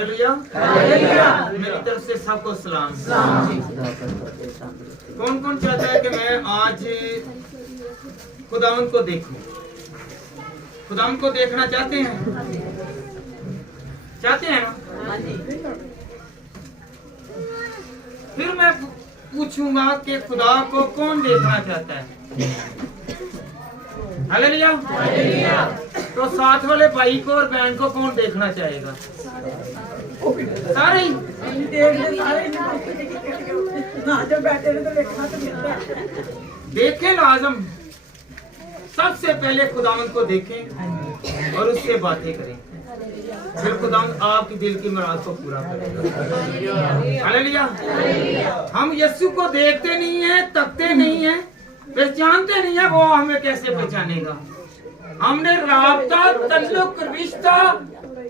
Hallelujah. मेरी तरफ से सबको सलाम। कौन कौन चाहता है कि मैं आज खुदावंद को देखूं? खुदावंद को देखना चाहते हैं? चाहते हैं ना? फिर मैं पूछूंगा कि खुदा को कौन देखना चाहता है? हालेलुया। तो साथ वाले भाई को और बहन को कौन देखना चाहेगा? सारे ही देखें लाजम। सबसे पहले खुदावंद को देखें और उससे बातें करें, फिर खुदावंद आपकी दिल की मुराद को पूरा करेगा। हालेलुया। हम यीशु को देखते नहीं है, तकते नहीं है, पहचानते नहीं है, वो हमें कैसे पहचानेगा? हमने राबता, तल्लुक, रिश्ता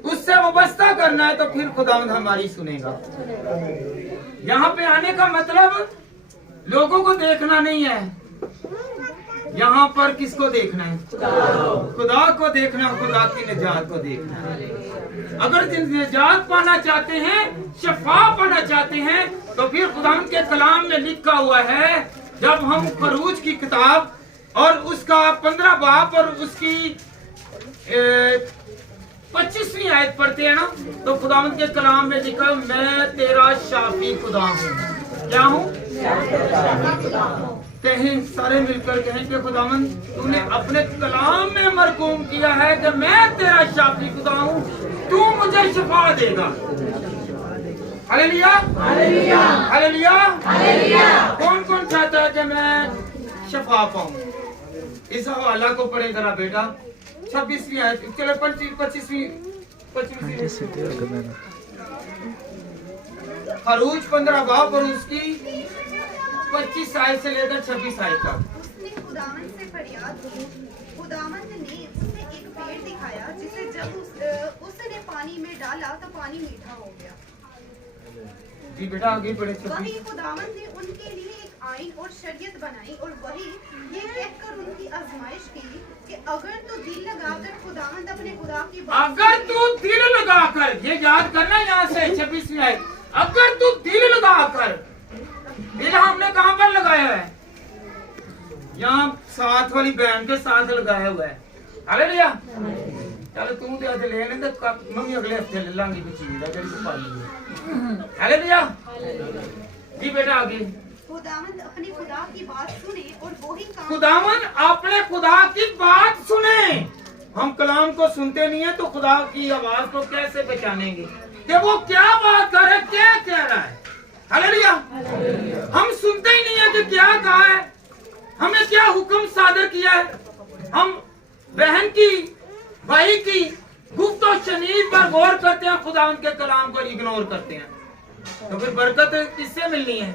उससे वाबस्ता करना है, तो फिर खुदावंद हमारी सुनेगा। यहाँ पे आने का मतलब लोगों को देखना नहीं है, यहाँ पर किसको देखना है? खुदा को देखना, खुदा की निजात को देखना है। अगर निजात पाना चाहते हैं, शफा पाना चाहते हैं, तो फिर खुदावंद के कलाम में लिखा हुआ है, जब हम खरूज की किताब और उसका 15 बाब और उसकी 25वीं आयत पढ़ते हैं ना, तो खुदावंद के कलाम में लिखा, मैं तेरा शाफी खुदा हूँ। क्या हूँ? कहें, सारे मिलकर कहें कि खुदावंद तूने अपने कलाम में मरकूम किया है कि मैं तेरा शाफी खुदा हूँ, तू मुझे शफा देगा। Hallelujah, hallelujah, hallelujah, hallelujah. कौन कौन चाहता है कि मैं शफा पाऊं? इस हवाला को पढ़े जरा बेटा। 26वीं आयत, चलो 25वीं खरूज 15 बाब और उसकी 25 आयत से लेकर 26 आयत तक। उसने खुदावंद से फरियाद की। खुदावंद ने उसे एक पेड़ दिखाया जिसे जब उसने पानी में डाला तो पानी मीठा हो गया। जी बेटा आगे बढ़े। वही खुदावंद ने उनके लिए एक आईन और शरीयत बनाई और वही ये कहकर उनकी आजमाइश की कि अगर तू दिल लगाकर खुदावंद अपने खुदा की बात, अगर तू दिल लगाकर, ये याद करना यहाँ से 26वीं आयत, अगर तू दिल लगाकर, दिल हमने कहाँ पर लगाया है? यहाँ साथ वाली बहन के साथ लगाया हुआ है। हालेलुया। चलो तू तो आज ले लें, तो मम्मी अगले हफ्ते ले लांगी कुछ चीज तेरी पाली। हालेलुया। जी बेटा आगे। खुदावंद अपने खुदा की बात सुने और वही काम, खुदावंद अपने खुदा की बात सुने। हम कलाम को सुनते नहीं है, तो खुदा की आवाज को कैसे पहचानेंगे कि वो क्या बात कर रहा है, क्या कह रहा है? हालेलुया। हम सुनते ही नहीं है कि क्या कहा है, हमें क्या हुक्म सादर किया है। हम बहन की, भाई की गुफ्तो शनीद पर गौर करते हैं, खुदावंद के कलाम को इग्नोर करते हैं, तो फिर बरकत किससे मिलनी है?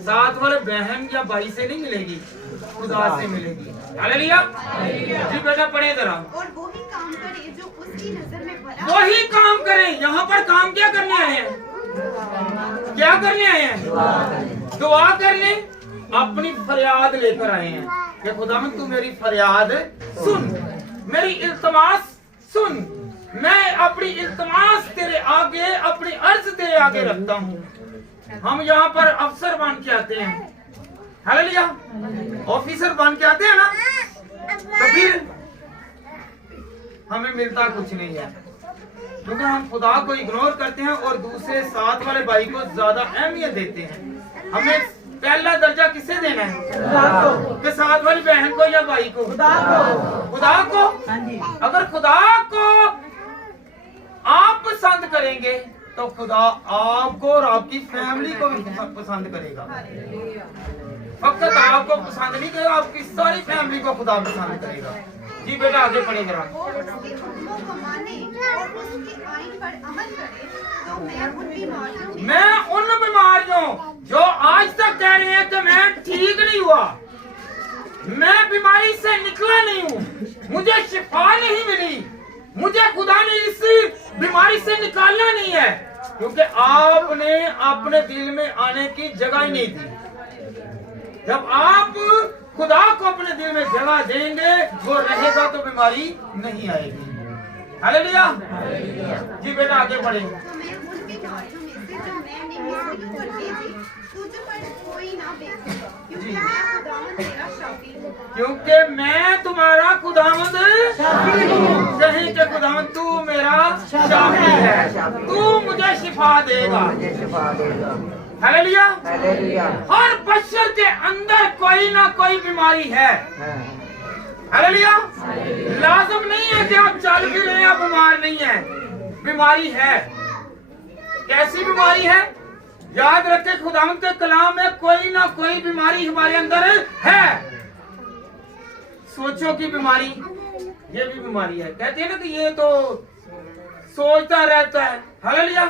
साथ वाले बहन या भाई से नहीं मिलेगी, खुदा से मिलेगी। हालेलुया। जी बेटा पढ़े जरा। और वही काम करे जो उसकी नजर में भला, वही काम करें। यहाँ पर काम क्या करने आए हैं? क्या करने आए हैं? दुआ करने, अपनी फरियाद लेकर आए हैं कि खुदावंद तू मेरी फरियाद सुन, मेरी इल्तमास सुन। मैं अपनी इल्तमास तेरे आगे, अपनी अर्ज तेरे आगे रखता हूँ। हम यहाँ पर अफसर बन के आते हैं, हालेलुया, ऑफिसर बन के आते हैं ना, तो फिर हमें मिलता कुछ नहीं है, क्योंकि हम खुदा को इग्नोर करते हैं और दूसरे साथ वाले भाई को ज्यादा अहमियत देते हैं। हमें पहला दर्जा किसे देना है? कि साथ वाली बहन को या भाई को? खुदा को। अगर खुदा को आप पसंद करेंगे तो खुदा आपको और आपकी फैमिली को भी पसंद करेगा। फकत आपको पसंद नहीं करेगा, आपकी सारी फैमिली को खुदा पसंद करेगा। जी बेटा आगे पढ़ेगा। और उसके हुक्मों को माने और उसके आईन पर अमल करे, तो मैं उन बीमारियों जो आज तक कह रहे हैं कि मैं ठीक नहीं हुआ, मैं बीमारी से निकला नहीं हूँ, मुझे शिफा नहीं मिली, मुझे खुदा ने इस बीमारी से निकालना नहीं है, क्योंकि आपने अपने दिल में आने की जगह ही नहीं दी। जब आप खुदा को अपने दिल में जगह देंगे, वो रहेगा तो बीमारी नहीं आएगी। हालेलुया। जी बेटा आगे बढ़े। तो मैं उनके कार्यों में से जो मैंने मिस्रियों पर भेजे तुझ पर कोई ना भेजूंगा, क्योंकि मैं खुदावंद तेरा शाफी हूँ। क्योंकि मैं तुम्हारा खुदावंद हूँ। कहीं के खुदावंद तू मेरा शाफी है, तू मुझे शिफा देगा। हालेलुया। हर बशर के अंदर कोई ना कोई बीमारी है। हालेलुया। लाजम नहीं है कि आप चल भी रहे हैं बीमार नहीं है, बीमारी है। कैसी बीमारी है? याद रखें खुदावंद के कलाम में कोई ना कोई बीमारी हमारे अंदर है। सोचों की बीमारी, ये भी बीमारी है। कहते हैं ना कि ये तो सोचता रहता है। हालेलुया।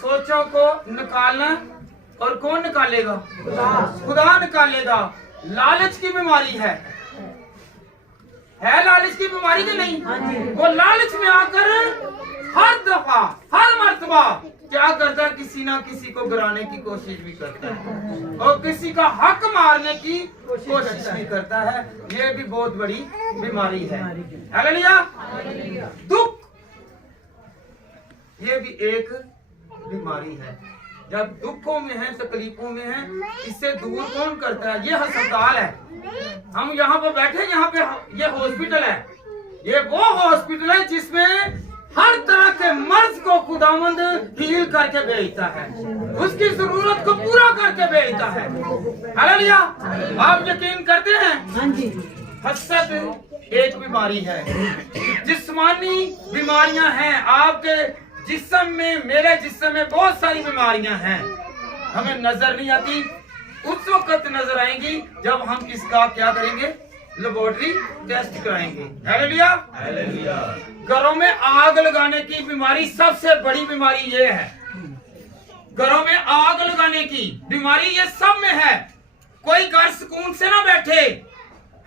सोचों को निकालना, और कौन निकालेगा? खुदा निकालेगा। लालच की बीमारी है लालच की बीमारी कि नहीं? वो लालच में आकर हर दफा हर मर्तबा क्या करता है? किसी ना किसी को गिराने की कोशिश भी करता है और किसी का हक मारने की कोशिश भी करता है। ये भी बहुत बड़ी बीमारी है। हालेलुया। दुख, ये भी एक बीमारी है। जब दुखों में है, तकलीफों में है, इससे दूर कौन करता है? ये अस्पताल है। हम यहाँ पर बैठे, यहाँ पे ये हॉस्पिटल है। ये वो हॉस्पिटल है जिसमें हर तरह के मर्ज को खुदावंद हील करके भेजता है, उसकी जरूरत को पूरा करके भेजता है। हालेलुया। आप यकीन करते हैं? हसद एक बीमारी है। जिस्मानी बीमारियां हैं। आपके जिस्म में, मेरे जिस्म में बहुत सारी बीमारियां हैं, हमें नजर नहीं आती। उस वक्त नजर आएंगी जब हम इसका क्या करेंगे? लेबोरेटरी टेस्ट कराएंगे। हालेलुया। हालेलुया। घरों में आग लगाने की बीमारी सबसे बड़ी बीमारी ये है। घरों में आग लगाने की बीमारी ये सब में है। कोई घर सुकून से ना बैठे।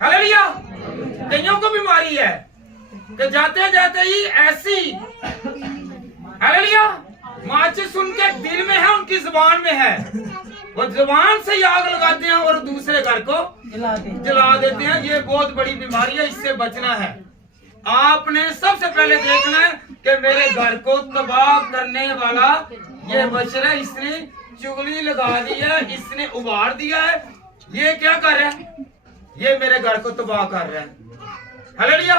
हालेलुया। कईयों को बीमारी है कि जाते जाते ही ऐसी, हालेलुया, माचिस उनके दिल में है, उनकी जुबान में है, वो जुबान से आग लगाते हैं और दूसरे घर को जला देते हैं। ये बहुत बड़ी बीमारी है, इससे बचना है। आपने सबसे पहले देखना है कि मेरे घर को तबाह करने वाला ये बशर है, इसने चुगली लगा दी है, इसने उबार दिया है। ये क्या कर रहा है? ये मेरे घर को तबाह कर रहा है। हालेलुया।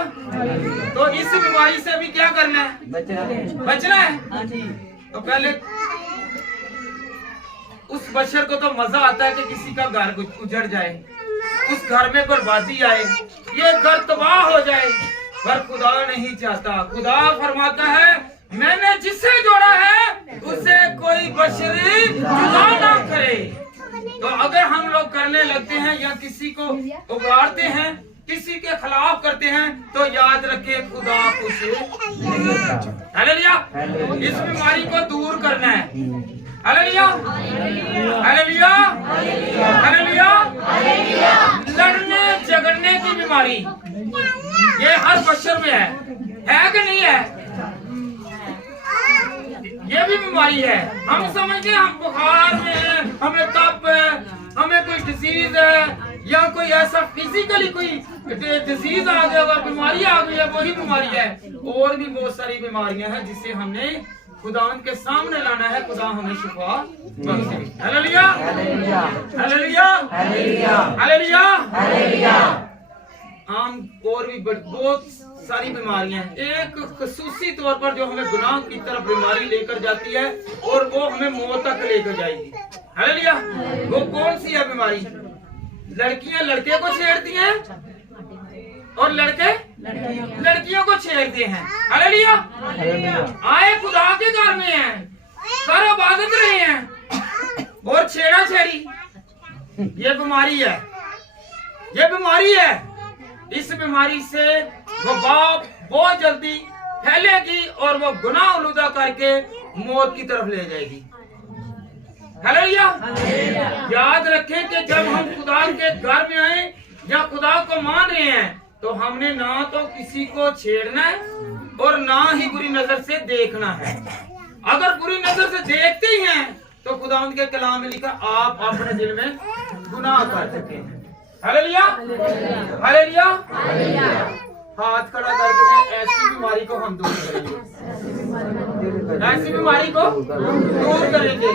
तो इस बीमारी से भी क्या करना है? बचना है। तो पहले उस बशर को तो मजा आता है कि किसी का घर उजड़ जाए, उस घर में बर्बादी आए, ये घर तबाह हो जाए, पर खुदा नहीं चाहता। खुदा फरमाता है मैंने जिससे जोड़ा है उसे कोई बशर जुदा ना करे। तो अगर हम लोग करने लगते हैं या किसी को उगाड़ते हैं, किसी के खिलाफ करते हैं, तो याद रखे खुदा खुश नहीं होता। हालेलुया। इस बीमारी को दूर करना है। हालेलुया। हालेलुया। हालेलुया। लड़ने झगड़ने की बीमारी ये हर बशर में है कि नहीं है? ये भी बीमारी है। हम समझते हैं हम बुखार में हैं, हमें तप है, हमें कोई डिजीज है या कोई ऐसा फिजिकली कोई डिजीज आ गया, बीमारी आ गई है, वही बीमारी है। और भी बहुत सारी बीमारियां हैं जिसे हमने खुदावंद के सामने लाना है। खुदा हमें शिफा बख्शे। हालेलुया। हालेलुया। हालेलुया। हालेलुया। आम और भी बहुत सारी बीमारियां हैं। एक खसूसी तौर पर जो हमें गुनाह की तरफ बीमारी लेकर जाती है और वो हमें मौत तक लेकर जाएगी। हालेलुया। वो कौन सी है बीमारी? लड़कियां लड़के को छेड़ती हैं और लड़के लड़कियों को छेड़ते हैं। हालेलुया। आए खुदा के घर में हैं, कर इबादत रहे हैं और छेड़ा छेड़ी, ये बीमारी है। ये बीमारी है। इस बीमारी से वो बाप बहुत जल्दी फैलेगी और वो गुनाह आलूदा करके मौत की तरफ ले जाएगी। हालेलुया। याद रखें कि जब हम खुदा के घर में आए या खुदा को मान रहे हैं, तो हमने ना तो किसी को छेड़ना है और ना ही बुरी नजर से देखना है। अगर बुरी नजर से देखते ही हैं तो खुदा के कलाम में लिखा आप अपने दिल में गुनाह कर चुके हैं। हालेलुया। हालेलुया। हाथ खड़ा करके कहें, ऐसी बीमारी को हम दूर करेंगे, ऐसी बीमारी को दूर करेंगे।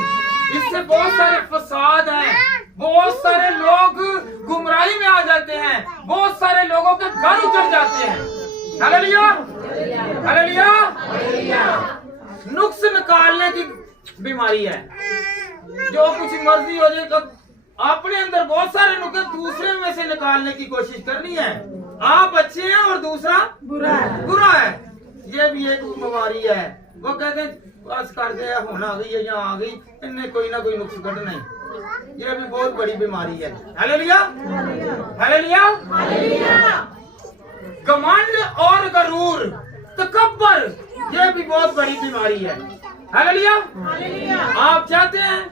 इससे बहुत सारे फसाद हैं, बहुत सारे लोग गुमराही में आ जाते हैं, बहुत सारे लोगों के घर उजड़ जाते हैं। Hallelujah, hallelujah. नुक्स निकालने की बीमारी है, जो कुछ मर्जी हो जाए, तो अपने अंदर बहुत सारे नुक्स दूसरे में से निकालने की कोशिश करनी है। आप अच्छे हैं और दूसरा बुरा है, ये भी एक बीमारी है। वो कहते हैं बस कर दे, होना आ गई है, यहाँ आ गई, इनने कोई ना कोई नुक्स कटना ही, ये भी बहुत बड़ी बीमारी है। Hallelujah, hallelujah. घमंड और गरूर, तकब्बर, ये भी बहुत बड़ी बीमारी है। हालेलुया। आप चाहते हैं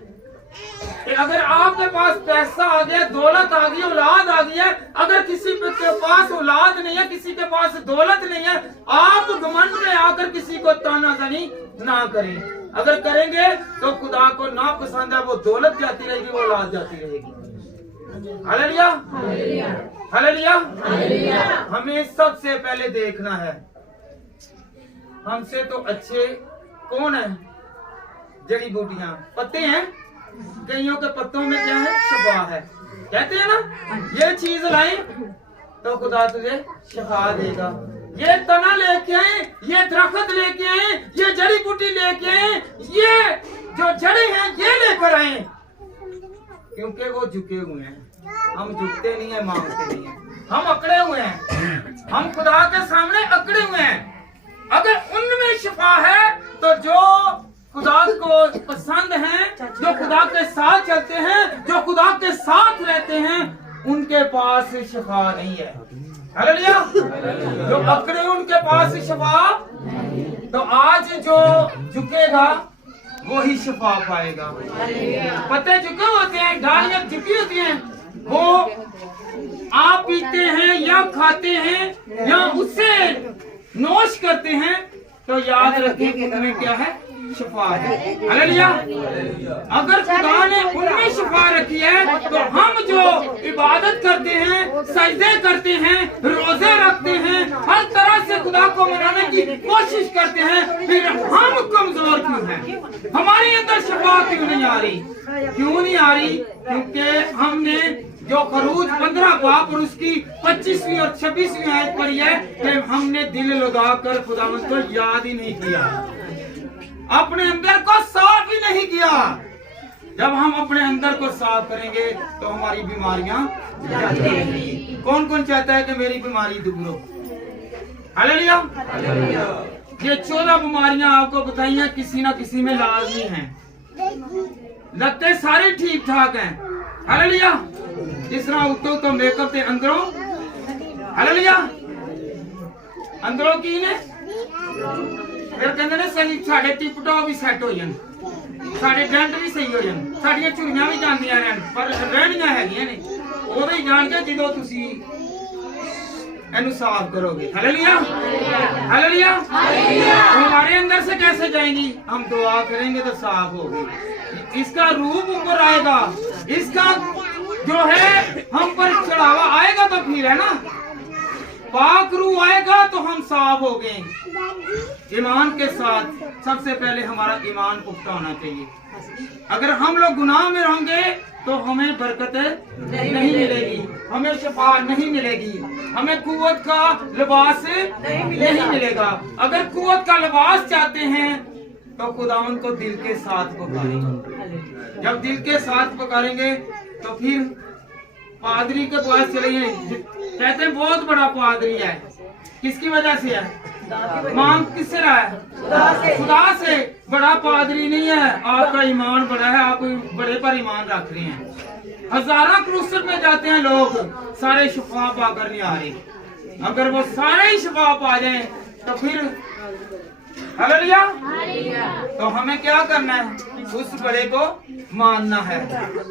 कि अगर आपके पास पैसा आ गया, दौलत आ गई, औलाद आ गई है, अगर किसी के पास औलाद नहीं है, किसी के पास दौलत नहीं है, आप घमंड में आकर किसी को तानाशाही ना करें। अगर करेंगे तो खुदा को ना पसंद है, वो दौलत जाती रहेगी, वो औलाद जाती रहेगी। Hallelujah, hallelujah. हमें सबसे पहले देखना है, हमसे तो अच्छे कौन है? जड़ी बूटियां, पत्ते हैं, कईयों के पत्तों में क्या है? शफा है। कहते हैं ना, ये चीज लाई तो खुदा तुझे शफा देगा। ये तना लेके आए, ये दरख्त लेके आए, ये जड़ी बूटी लेके आए, ये जो जड़े हैं ये लेकर आए, क्योंकि वो झुके हुए हैं। हम झुकते नहीं है, मांगते नहीं है, हम अकड़े हुए हैं, हम खुदा के सामने अकड़े हुए हैं। अगर उनमें शफा है तो जो खुदा को पसंद हैं, जो खुदा के साथ चलते हैं, जो खुदा के साथ रहते हैं, उनके पास शफा नहीं है। हालेलुया। जो अकड़े उनके पास शफा, तो आज जो झुकेगा वो ही शफा पाएगा। पत्ते झुके होते हैं, डालियां झुकी होती हैं, वो आप पीते हैं या खाते हैं या उससे नोश करते हैं, तो याद रखें उनमें क्या है? शफा है। हालेलुया। अगर खुदा ने उनमें शफा रखी है, तो हम जो इबादत करते हैं, सजदे करते हैं, रोजे रखते हैं, हर तरह से खुदा को मनाने की कोशिश करते हैं, फिर हम कमजोर क्यों हैं? हमारे अंदर शफा क्यों नहीं आ रही? क्यों नहीं आ रही? क्योंकि हमने जो खरूज 15 बाब और उसकी 25वीं और 26वीं आयत पढ़ी है कि हमने दिल लगाकर खुदावंद को याद ही नहीं किया, अपने अंदर को साफ ही नहीं किया। जब हम अपने अंदर को साफ करेंगे तो हमारी बीमारियां जाती रहेंगी। कौन कौन चाहता है कि मेरी बीमारी दूर हो? हालेलुया। ये 14 बीमारियां आपको बताई हैं, किसी ना किसी में लाजमी हैं, लगते सारे ठीक ठाक हैं। हालेलुया। जिस तरह उत्तो तो मेकअप ते अंदरों, हालेलुया, अंदरों की ने फिर कहते ने सही, साडे टिप टॉप भी सैट हो जान, साडे डेंट भी सही हो जान, साडियां झुरियां भी जांदियां रहन, पर रहणियां हैगियां ने ओदे ही जान के ਜਦੋਂ ਤੁਸੀਂ ਇਹਨੂੰ साफ करोगे। Hallelujah, hallelujah. हमारे अंदर से कैसे जाएंगी? हम दुआ करेंगे तो साफ होगी, इसका रूप ऊपर आएगा, इसका जो है हम पर चढ़ावा आएगा, तो फिर है ना पाक रूह आएगा तो हम साफ हो गए। ईमान के साथ सबसे पहले हमारा ईमान पुख्ता होना चाहिए। अगर हम लोग गुनाह में रहेंगे तो हमें बरकत नहीं मिलेगी, हमें शफा नहीं मिलेगी, हमें कुव्वत का लिबास नहीं मिलेगा। अगर कुव्वत का लिबास चाहते हैं तो खुदावंद को दिल के साथ पुकारेंगे। जब दिल के साथ पुकारेंगे तो फिर पादरी के पास चलेंगे, कहते हैं बहुत बड़ा पादरी है, किसकी वजह से है? मांग किससे रहा है? खुदा से। बड़ा पादरी नहीं है, आपका ईमान बड़ा है, आप बड़े पर ईमान रख रहे हैं। हजारों क्रूसर में जाते हैं लोग, सारे शफा पाकर नहीं आ रहे। अगर वो सारे ही शफा पा जाए तो फिर हालेलुया, तो हमें क्या करना है? उस बड़े को मानना है।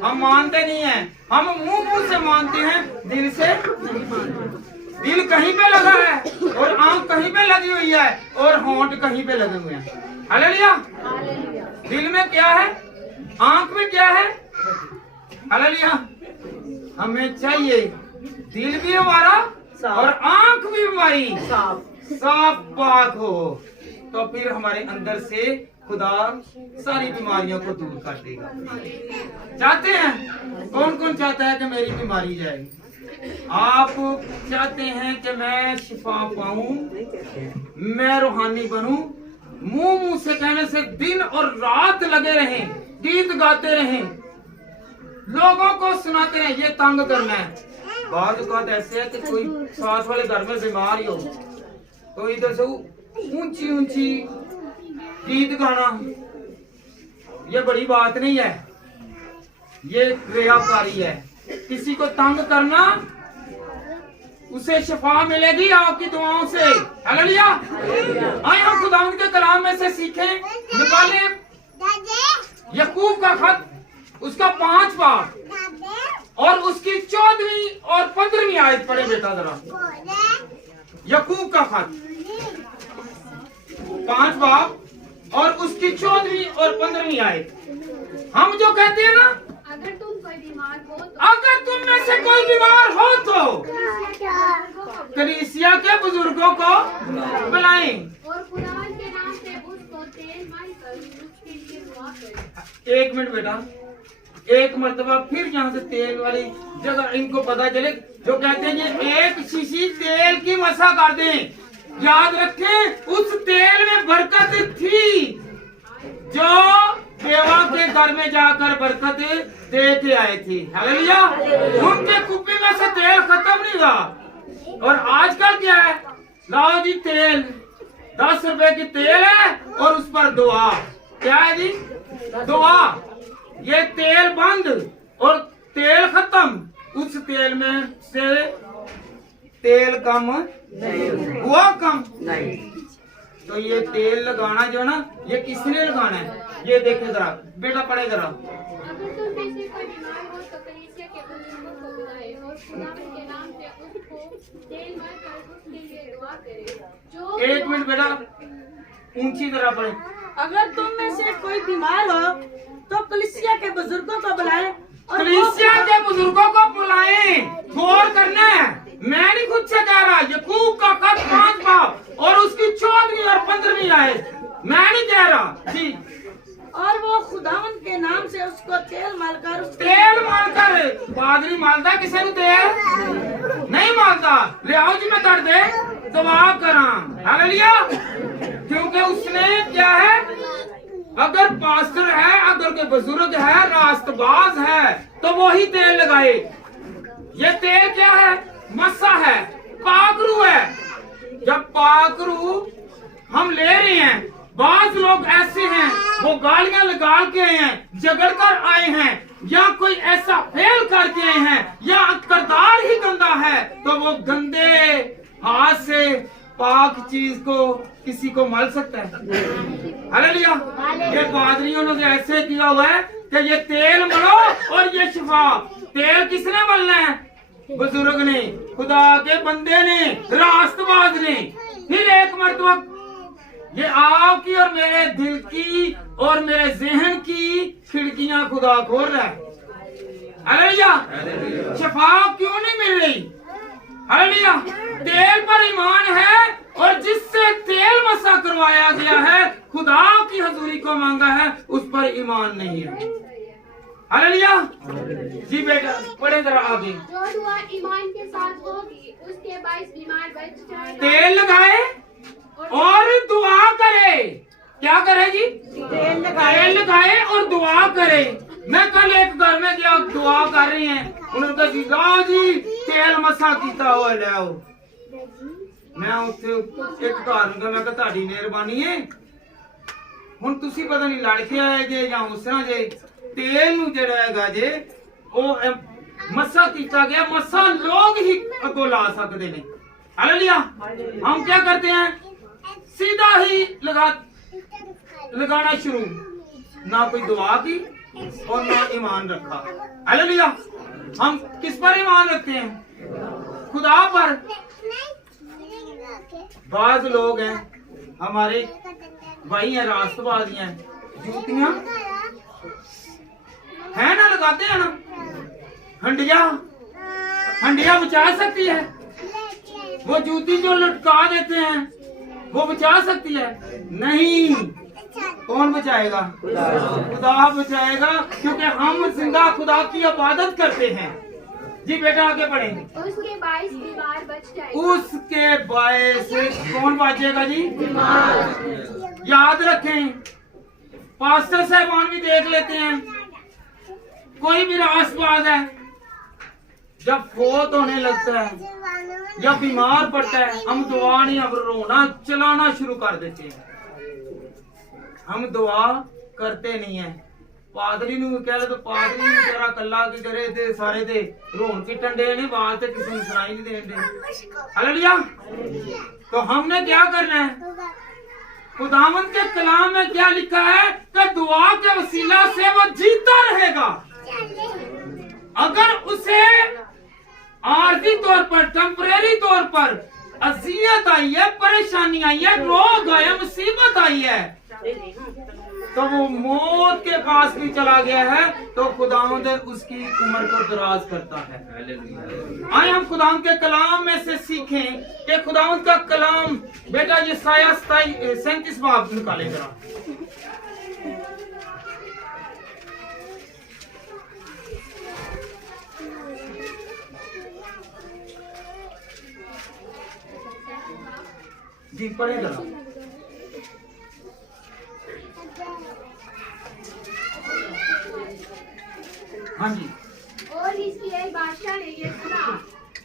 हम मानते नहीं हैं, हम मुंह से मानते हैं, दिल से नहीं मानते। दिल कहीं पे लगा है और आंख कहीं पे लगी हुई है और होंठ कहीं पे लगे हुए हैं। हालेलुया। दिल में क्या है? आंख में क्या है? हालेलुया। हमें चाहिए दिल भी हमारा और आंख भी हमारी साफ पाक हो, तो फिर हमारे अंदर से खुदा सारी बीमारियों को दूर कर देगा। चाहते हैं? कौन कौन चाहता है कि मेरी बीमारी जाए? आप चाहते हैं कि मैं शिफा पाऊं, मैं रूहानी बनूं, मुंह से कहने से दिन और रात लगे रहें, गीत गाते रहें, लोगों को सुनाते रहें, ये तंग करना है। बाद औक़ात ऐसे है कि कोई साथ वाले घर में बीमार ही हो तो इधर से ऊंची ऊंची गीत गाना, ये बड़ी बात नहीं है, ये रियाकारी है। किसी को तंग करना, उसे शिफा मिलेगी आपकी दुआओं से। हालेलुया। आए हम खुदावंद के कलाम में से सीखें, निकालें याकूब का खत, उसका 5 बाब और उसकी 14वीं और 15वीं आयत पढ़े बेटा जरा। याकूब का खत 5 बाब और उसकी 14वीं और 15वीं आयत। हम जो कहते हैं ना, अगर तुम कोई बीमार हो तो, अगर तुम में से कोई बीमार हो तो कलीसिया के बुजुर्गों को बुलाएं और खुदावंद के नाम से उसको तेल मलकर उसके लिए दुआ करें। एक मिनट बेटा, एक मर्तबा फिर यहाँ से तेल वाली जगह इनको पता चले, जो कहते हैं ये एक शीशी तेल की मसा कर दें। याद रखें, उस तेल में बरकत थी जो देवा के घर में जाकर बरकत दे के आए थे। हालेलुया। उनके कुप्पी में से तेल खत्म नहीं हुआ। और आजकल क्या है, लाओ जी तेल, 10 रुपए की तेल है और उस पर दुआ। क्या है जी? दुआ। ये तेल बंद और तेल खत्म। उस तेल में से तेल कम हुआ कम नहीं। तो ये तेल लगाना जो ना, ये किसने लगाना है? ये देखे जरा बेटा, पढ़े जरा। अगर तुम में से कोई बीमार हो तो कलीसिया के बुजुर्गों को बुलाए और खुदावंद के नाम से उसको तेल मलकर उसके लिए दुआ करे। जो एक मिनट बेटा, ऊंची जरा पढ़े। अगर तुम में से कोई बीमार हो तो कलीसिया के बुजुर्गों को बुलाए और कलीसिया के बुजुर्गों को बुलाएं। गौर करना है, मैं नहीं खुद से कह रहा। याकूब का खत 5 बाब और उसकी 14वीं और 15वीं आयत, मैं नहीं कह रहा जी। और वो खुदावंद के नाम से उसको तेल मलकर तेल मालकर पादरी मालदा किसे नु तेल नहीं मालदा। ले आओ जी, मैं कर दे दुआ करा। हालेलुया। क्योंकि उसने क्या है, अगर पास्टर है, अगर कोई बुजुर्ग है, रास्तबाज है, तो वो ही तेल लगाए। ये तेल क्या है? मस्सा है, पाकरू है। जब पाकरू हम ले रहे हैं, बाज लोग ऐसे हैं, वो गालियां लगा के आए हैं, झगड़ कर आए हैं, या कोई ऐसा फेल करके आए हैं, या किरदार ही गंदा है, तो वो गंदे हाथ से पाक चीज को किसी को मल सकता है? हालेलुया। ये पादरियों ने ऐसे किया हुआ है कि ये तेल मलो और ये शिफा। तेल किसने मलना है? बुजुर्ग ने, खुदा के बंदे ने, रास्तबाज ने। फिर एक मरतबा ये आपकी और मेरे दिल की और मेरे जहन की खिड़कियां खुदा खोल रहा है। हालेलुया। शिफा क्यों नहीं मिल रही? हालेलुया। तेल पर ईमान है, और जिससे तेल मसा करवाया गया है, खुदा की हजूरी को मांगा है, उस पर ईमान नहीं है। हालेलुया। जी बेटा, पढ़े जरा आगे। जो दुआ ईमान के साथ होगी उसके बाइस बीमार बच जाएगा। तेल लगाए और दुआ करे। क्या करे जी? तेल तेल लगाए और दुआ करे। मैं कल एक घर में गया, दुआ कर रही हैं, उन्होंने कहा जी लाओ जी तेल मसा किया हुआ ले आओ। मैं उत्थे एक घर में, मैं कहा ਤੁਹਾਡੀ ਮਿਹਰਬਾਨੀ ਹੈ, ਹੁਣ ਤੁਸੀਂ ਪਤਾ ਨਹੀਂ ਲੜ ਕੇ ਆਏ ਜੇ ਜਾਂ ਉਸ ਤਰ੍ਹਾਂ ਜੇ तेल ਨੂੰ ਜਿਹੜਾ ਹੈਗਾ ਜੇ ਉਹ मसा किया गया। मसा लोग ही अगो ला सकते हैं। हालेलुया। हम क्या करते हैं, सीधा ही लगाना शुरू, ना कोई दुआ की और ना ईमान रखा। हालेलुया। हम किस पर ईमान रखते हैं? खुदा पर। बाज लोग हैं हमारे भाई हैं, रास्तबाज हैं, जूतियां है ना, लगाते हैं ना। हंडिया बचा सकती है? वो जूती जो लटका देते हैं वो बचा सकती है? नहीं। कौन बचाएगा? खुदा बचाएगा, क्योंकि हम जिंदा खुदा की इबादत करते हैं। जी बेटा आगे बढ़ेंगे। उसके बाईस बीमार बच जाएगा। उसके बायस कौन बचेगा जी? याद रखें, पास्टर साहबान भी देख लेते हैं, कोई भी रासबाज है जब फोत होने लगता है या बीमार पड़ता है, हम दुआ नहीं, अब रोना चलाना शुरू कर देते हैं। हम दुआ करते नहीं है। पादरी नूं कह तो पादरी नूं तेरा कल्ला की करे ते सारे ते रोन पिटन दे ने, बात ते किसी ने सुनाई नहीं देन दे। हालेलुया। तो हमने क्या करना है? खुदावंद के कलाम में क्या लिखा है कि दुआ के वसीला से वो जीता रहेगा। अगर उसे आर्थिक तौर पर, टेम्परेरी तौर पर अजियत आई है, परेशानी आई है, रोग आया, मुसीबत आई है, तो वो मौत के पास भी चला गया है, तो खुदावंद उसकी उम्र को दराज करता है। आए हम खुदावंद के कलाम में से सीखें कि खुदावंद का कलाम, बेटा ये साया 37 बाब निकाले जरा। जी पढ़े जरा। हाँ जी। और हिजकिय्याह बादशाह ने ये सुना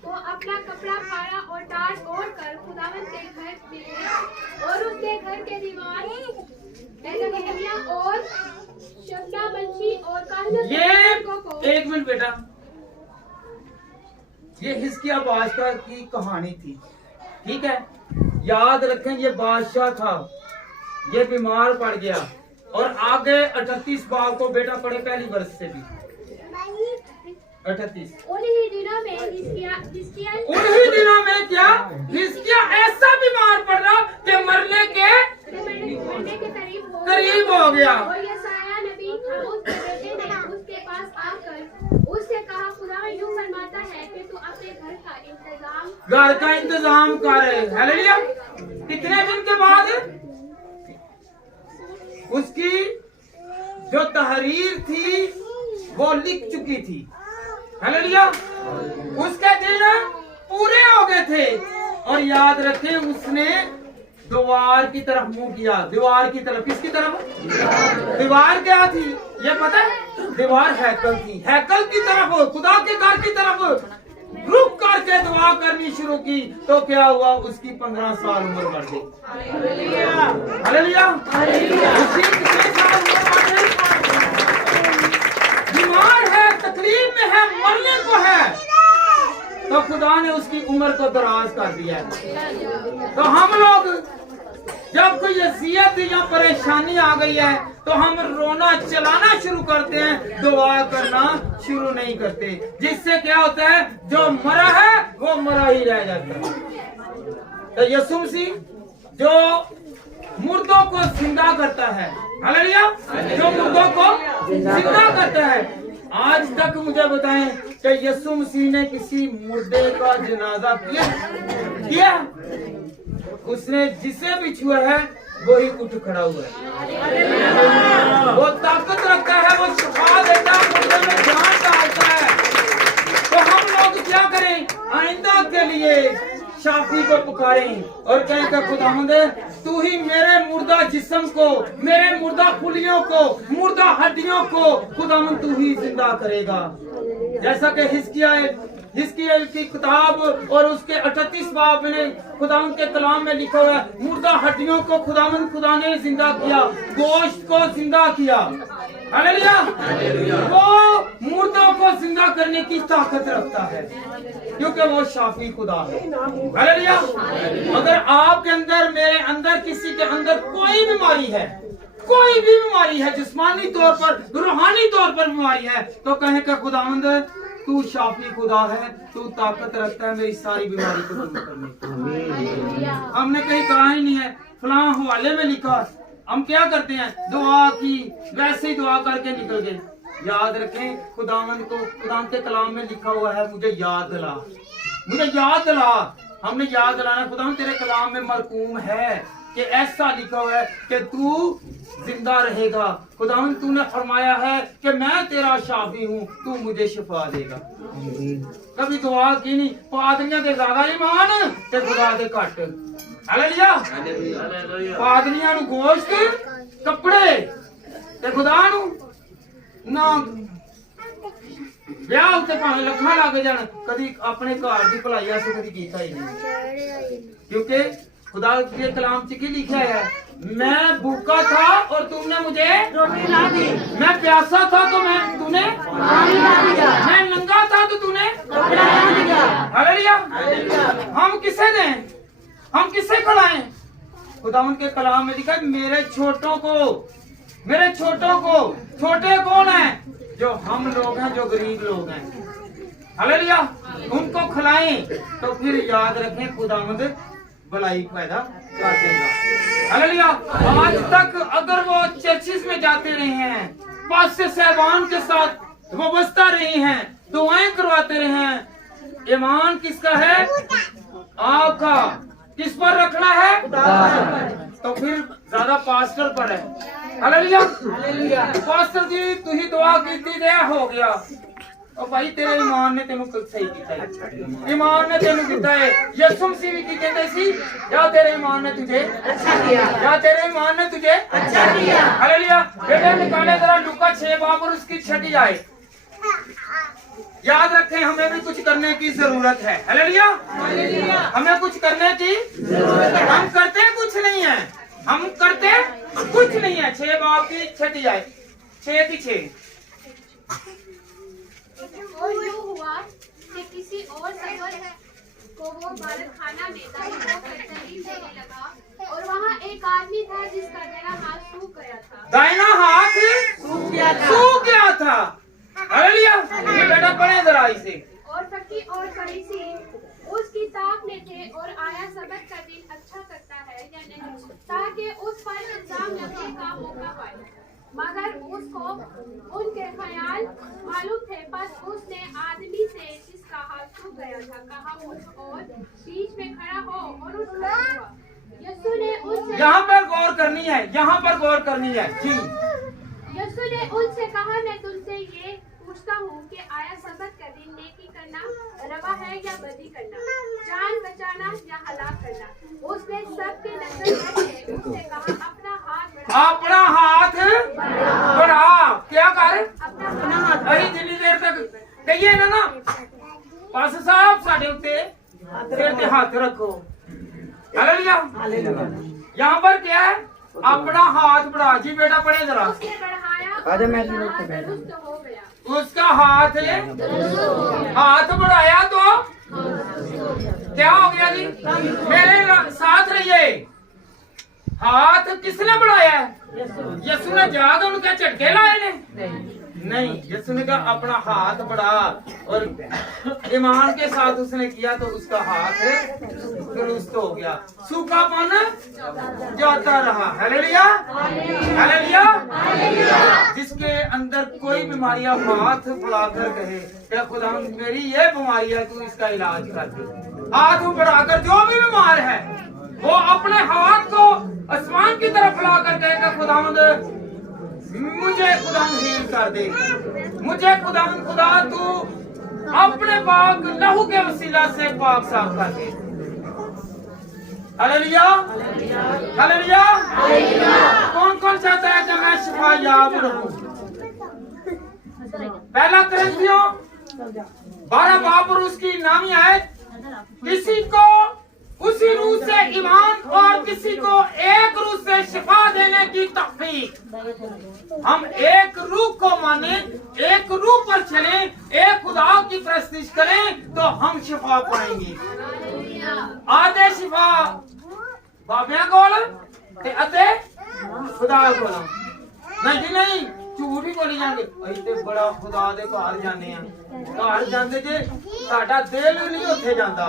तो अपना कपड़ा फाड़ा और टाट ओढ़ कर खुदावंद के घर में गया और उसके घर के दीवार नहमिया और शबना बंशी और ये एक मिनट बेटा, ये हिजकिय्याह बादशाह की कहानी थी, ठीक है? याद रखें ये बादशाह था, ये बीमार पड़ गया। और आगे 38 बाब को बेटा पढ़े पहली वर्ष से भी 38। उन्हीं दिनों में क्या हिजकिय्याह ऐसा बीमार पड़ रहा कि मरने के करीब हो गया। और यशायाह नबी आमोस के बेटे ने उसके पास आकर उससे कहा, खुदा यूं फरमाता है कि तू अपने घर का इंतजाम कर। हालेलुया। कितने दिन के बाद उसकी जो तहरीर थी वो लिख चुकी थी। हालेलुया। उसके दिन पूरे हो गए थे। और याद रखें, उसने दीवार की तरफ मुंह किया। दीवार की तरफ, किसकी तरफ? दीवार क्या थी ये पता है? दीवार हैकल थी। हैकल की तरफ, खुदा के घर की तरफ रुक करके दुआ करनी शुरू की, तो क्या हुआ? उसकी 15 साल उम्र बढ़ गई। हालेलुया। उसकी कितने साल उम्र बढ़ गई? बीमार है, तकलीफ में है, मरने को है, तो खुदा ने उसकी उम्र को दराज कर दिया है। तो हम लोग जब कोई अज़ियत या परेशानी आ गई है तो हम रोना चलाना शुरू करते हैं, दुआ करना शुरू नहीं करते, जिससे क्या होता है? जो मरा है वो मरा ही रह जाता है। तो यीशु मसीह जो मुर्दों को जिंदा करता है, हालेलुया, जो मुर्दों को जिंदा करता है। आज तक मुझे बताएं कि यीशु मसीह ने किसी मुर्दे का जनाजा किया? उसने जिसे भी छुआ है वो ही उठ खड़ा हुआ है। वो ताकत रखता है, वो शिफा देता है, मुर्दे में जान डालता है। तो हम लोग क्या करें? आइंदा के लिए शाफी को पुकारें और कहें कि खुदावंद तू ही मेरे मुर्दा जिस्म को, मेरे मुर्दा खुलियों को, मुर्दा हड्डियों को खुदावंद तू ही जिंदा करेगा। जैसा कि हिजकिय्याह की किताब और उसके 38 बाब में खुदावंद के कलाम में लिखा हुआ है, मुर्दा हड्डियों को खुदावंद खुदा ने जिंदा किया, गोश्त को जिंदा किया। हालेलुया। वो मुर्दों को जिंदा करने की ताकत रखता है क्योंकि वो शाफी खुदा है। हालेलुया। अगर आपके अंदर, मेरे अंदर, किसी के अंदर कोई बीमारी है, कोई भी बीमारी है, जिस्मानी तौर पर, रूहानी तौर पर बीमारी है, तो कहें कि खुदावंद तू शाफी खुदा है, तू ताकत रखता है मेरी सारी बीमारी को दूर करने की। हमने कहीं कहा ही नहीं है, फलां हवाले में लिखा। हम क्या करते हैं? दुआ की, वैसे ही दुआ करके निकल गए। याद रखें, खुदावंद को, खुदावंद के कलाम में लिखा हुआ है, मुझे याद दिला, मुझे याद दिला। हमने याद दिलाना खुदा तेरे कलाम में मरकूम है कि ऐसा लिखा हुआ है कि तू जिंदा रहेगा। खुदा तूने फरमाया है कि मैं तेरा शाफी हूँ, तू मुझे शिफा देगा। कभी दुआ की नहीं, पादरियां के ज्यादा ईमान ते खुदा दे घट। हालेलुया। पादरियां नु गोश्त कपड़े ते खुदा नु ना ब्याह उत्ते भावें लखां लग जाण, कदी अपने घर दी भलाई आसे कदी कीता ही नहीं। क्योंकि खुदा के कलाम च की लिखा है, मैं भूखा था और तुमने मुझे रोटी ला दी, मैं प्यासा था तो तूने पानी ला दिया, मैं नंगा था तो तूने कपड़ा ला दिया। हालेलुया। हम किसे दें, हम किसे खिलाएं? खुदावंद के कलाम में लिखा है, मेरे छोटों को छोटे कौन है? जो हम लोग हैं, जो गरीब लोग हैं। हालेलुया। उनको खिलाएं तो फिर याद रखें खुदावंद भलाई पैदा कर देगा। हालेलुया। आज तक अगर वो चर्चिस में जाते रहे हैं, पास्टर साहबान के साथ वाबस्ता रहे हैं, दुआएं करवाते रहे हैं, ईमान किसका है? आपका। किस पर रखना है? तो फिर ज्यादा पास्टर पर है। हालेलुया। पास्टर जी तू ही दुआ की दे हो गया, और भाई तेरे ईमान ने तेनू सही किया है, ईमान ने तेनू किया है। यीशु मसीह भी की कहते सी, या तेरे ईमान ने तुझे अच्छा किया, या तेरे ईमान ने तुझे अच्छा किया। हालेलुया। बेटे निकाले जरा लूका 6 बाब और उसकी 6 आयत। याद रखें हमें भी कुछ करने की जरूरत है। हालेलुया। हमें कुछ करने की जरूरत है। हम करते कुछ नहीं है, हम करते कुछ नहीं है। 6 बाब की 6 आयत, 6 की 6। और यूं हुआ कि किसी और सफर को वो बारखाना में दाईं होकर तहरीर देने लगा, और वहाँ एक आदमी था जिसका दाहिना हाथ सूख गया था। दाहिना हाथ सूख गया था। हालेलुया। ये बेटा पढ़े जरा इसे। और फकीर और फरीसी उसकी ताक में थे और आया सबत का दिन अच्छा करता है या नहीं, ताकि उस पर इल्जाम लगने का मौका पाए। मगर उसको उनके ख्याल मालूम थे। बस उसने आदमी से जिसका हाथ सूख गया था कहा, उठ और बीच में खड़ा हो, और उठ खड़ा हुआ। यीशु ने उनसे यहाँ पर गौर करनी है, यहाँ पर गौर करनी है जी। यीशु ने उनसे कहा, मैं तुमसे ये पूछता हूँ कि आया सबत का दिन नेकी करना रवा है या बदी करना, जान बचाना या हलाक करना? उसने सबके नजर रखे उससे कहा, अपना हाथ बढ़ा। क्या कर? अपना हाथ। अरे जितनी देर तक कहिए ना पास साहब साढ़े उत्ते सिर ते हाथ रखो। हालेलुया। यहाँ पर क्या है? अपना हाथ बढ़ा। जी बेटा पढ़े जरा। उसने बढ़ाया, मैं दुरुस्त हो गया। उसका हाथ बढ़ाया तो क्या हो गया जी? मेरे साथ रहिए। हाथ किसने बढ़ाया है? यीशु ने जाकर उनके झटके लाए ने? नहीं। यीशु ने कहा अपना हाथ बढ़ा, और ईमान के साथ उसने किया तो उसका हाथ दुरुस्त हो गया, सूखापन जाता रहा। हालेलुया। हालेलुया। जिसके अंदर कोई बीमारी हाथ बढ़ाकर कहे, क्या खुदा मेरी ये बीमारी है, तू इसका इलाज कर दे। हाथ बढ़ाकर जो भी बीमार है वो अपने हाथ को आसमान की तरफ फैलाकर कहेगा, खुदावंद मुझे खुदा हील कर दे, मुझे खुदा तू अपने पाक लहू के वसीला से पाक साफ कर दे। हालेलुया। हालेलुया। कौन कौन चाहता है कि मैं शिफा याब रहूं? पहला कुरिन्थियों 12 बाब और उसकी नामी आयत, किसी को उसी रूह से ईमान और किसी को एक रूह से शिफा देने की तौफीक। हम एक रूह को माने, एक रूह पर चलें, एक खुदा की प्रस्तुति करें तो हम शिफा पाएंगे। आधे शिफा बाबिया कोल ते अते खुदा कोल। नहीं झूठ ही बोली जाएंगे। इतने बड़ा खुदा दे घर जाने घर जाते जे साडा दिल नहीं उत्थे जाता,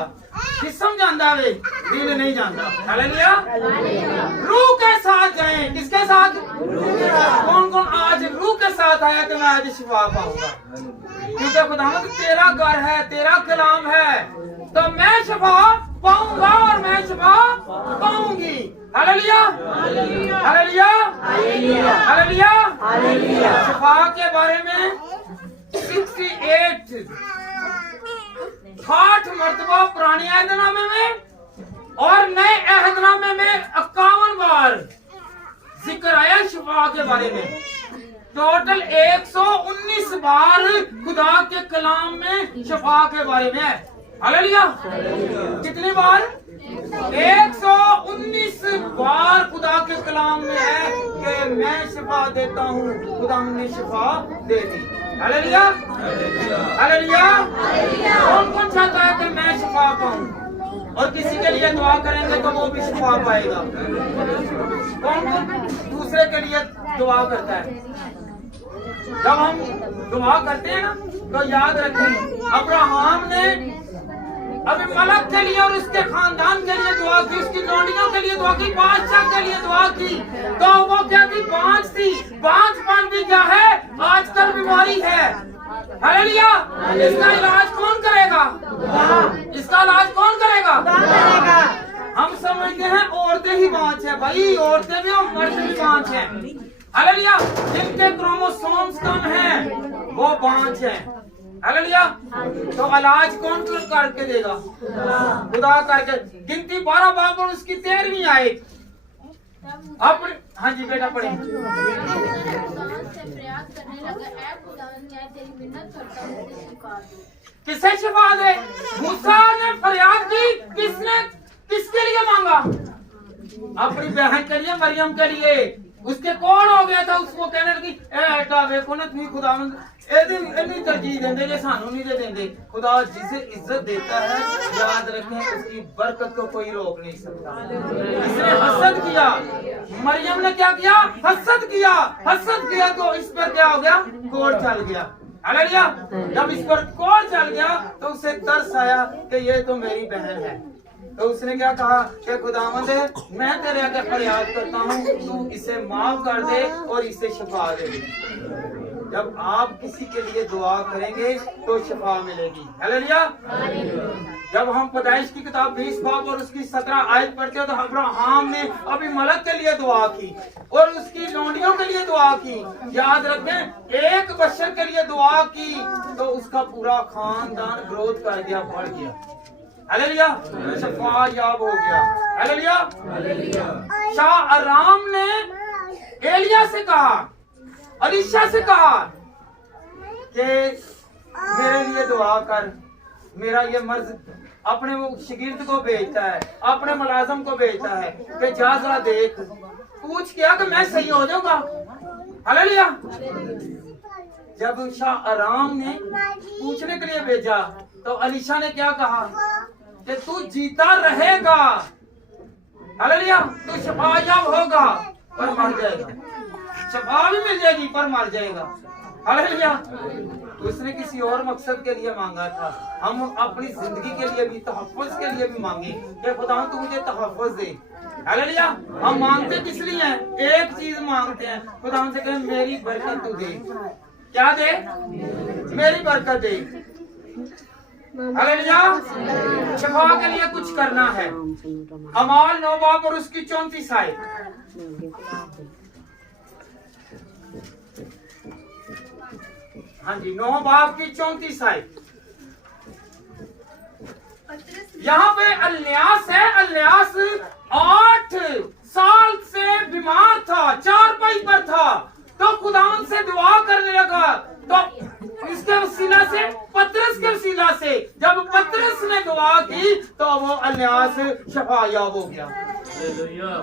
जिस्म जाता वे, दिल नहीं जाता। हालेलुया। रूह के साथ जाएं। किसके साथ? कौन कौन आज रूह के साथ आया कि मैं आज शिफा पाऊंगा? क्योंकि खुदावंद तेरा घर है, तेरा कलाम है, तो मैं शिफा पाऊंगा और मैं शिफा पाऊंगी। Hallelujah hallelujah hallelujah hallelujah. शिफा के बारे में 60 मर्तबा पुरानी अहदनामे में और नए अहदनामे में 51 बार जिक्र आया शिफा के बारे में। टोटल 119 बार खुदा के कलाम में शिफा के बारे में है। हालेलुया। कितनी बार? 119 बार खुदा के कलाम में है कि मैं शिफा देता हूँ। खुदा ने शिफा दे दी। Hallelujah hallelujah. कौन कौन चाहता है कि मैं शिफा पाऊँ? और किसी के लिए दुआ करेंगे तो वो भी शिफा पाएगा। कौन कौन दूसरे के लिए दुआ करता है? जब हम दुआ करते हैं ना तो याद रखें, अब्राहम ने अबीमेलेक के लिए और उसके खानदान के लिए दुआ की, उसकी लौंडियों के लिए दुआ की, बादशाह के लिए दुआ की। तो वो क्या थी? बांझ थी। बांझपन भी क्या है? आजकल बीमारी है। हालेलुया। इसका इलाज कौन करेगा? इसका इलाज कौन करेगा? हम समझते हैं औरतें ही बांझ है। भाई औरतें भी और मर्द भी बांझ है। हालेलुया। जिनके क्रोमोसोम्स कम हैं वो बांझ है। हालेलुया। तो इलाज कौन करके देगा? खुदा करके। गिनती 12 बाब और उसकी 13वीं आयत। अपने हाँ जी बेटा पढ़े। किसे शिफा दे? मूसा ने फरियाद की। किसके लिए मांगा? अपनी बहन के लिए, मरियम के लिए। उसके कौन हो गया था? उसको कहने लगी बेटा देखो ना तुम्हें खुदावंद इतनी तरजीह देंगे जे सानू नहीं दे देंगे। खुदा जिसे इज्जत देता है याद रखें उसकी बरकत को कोई रोक नहीं सकता। इसने हसद किया। मरियम ने क्या किया? हसद किया। हसद किया तो इस पर क्या हो गया? कोड़ चल गया। हालेलुया। जब इस पर कोड़ चल गया तो उसे तरस आया कि ये तो मेरी बहन है। तो उसने क्या कहा कि खुदावंद मैं तेरे आगे फरियाद करता हूँ, तू इसे माफ कर दे और इसे शिफा दे दे। जब आप किसी के लिए दुआ करेंगे तो शिफा मिलेगी। हालेलुया। जब हम पैदाइश की किताब 20 बाब और उसकी 17 आयत पढ़ते हैं तो अब्राहम ने अबीमेलेक के लिए दुआ की और उसकी लौंडियों के लिए दुआ की। याद रखें, एक बशर के लिए दुआ की तो उसका पूरा खानदान ग्रोथ कर गया, बढ़ गया। हालेलुया। शिफा याब हो गया। हालेलुया। शाह आराम ने एलिया से कहा, अलीशा से कहा कि मेरे लिए दुआ कर। मेरा ये मर्ज अपने वो शागिर्द को भेजता है, अपने मुलाजिम को भेजता है कि जा जरा देख, पूछ क्या कि मैं सही हो जाऊंगा। हालेलुया। जब शाह आराम ने पूछने के लिए भेजा तो अलीशा ने क्या कहा कि तू जीता रहेगा। हालेलुया। तू शिफायाब होगा पर मर जाएगा। शिफा भी मिल जाएगी पर मर जाएगा। हालेलुया। उसने किसी और मकसद के लिए मांगा था। हम अपनी जिंदगी के लिए भी, तहफ़्फ़ुज़ के लिए भी मांगे कि खुदा तू मुझे तहफ़्फ़ुज़ दे। हालेलुया। हम मांगते किस लिए हैं? एक चीज मांगते हैं, खुदा से कहें मेरी बरकत तू दे। क्या दे? मेरी बरकत दे। हालेलुया। शिफा के लिए कुछ करना है। अमाल 9 बाब और उसकी 34 आयत। हाँ जी, 9 बाब की 34 आयत। यहाँ पे अलियास है। अलियास 8 साल से बीमार था, चारपाई पर था। तो खुदावन से दुआ करने लगा। तो इसके वसीला से, पतरस के वसीला से जब पतरस ने दुआ की तो वो अलियास शिफायाब हो गया।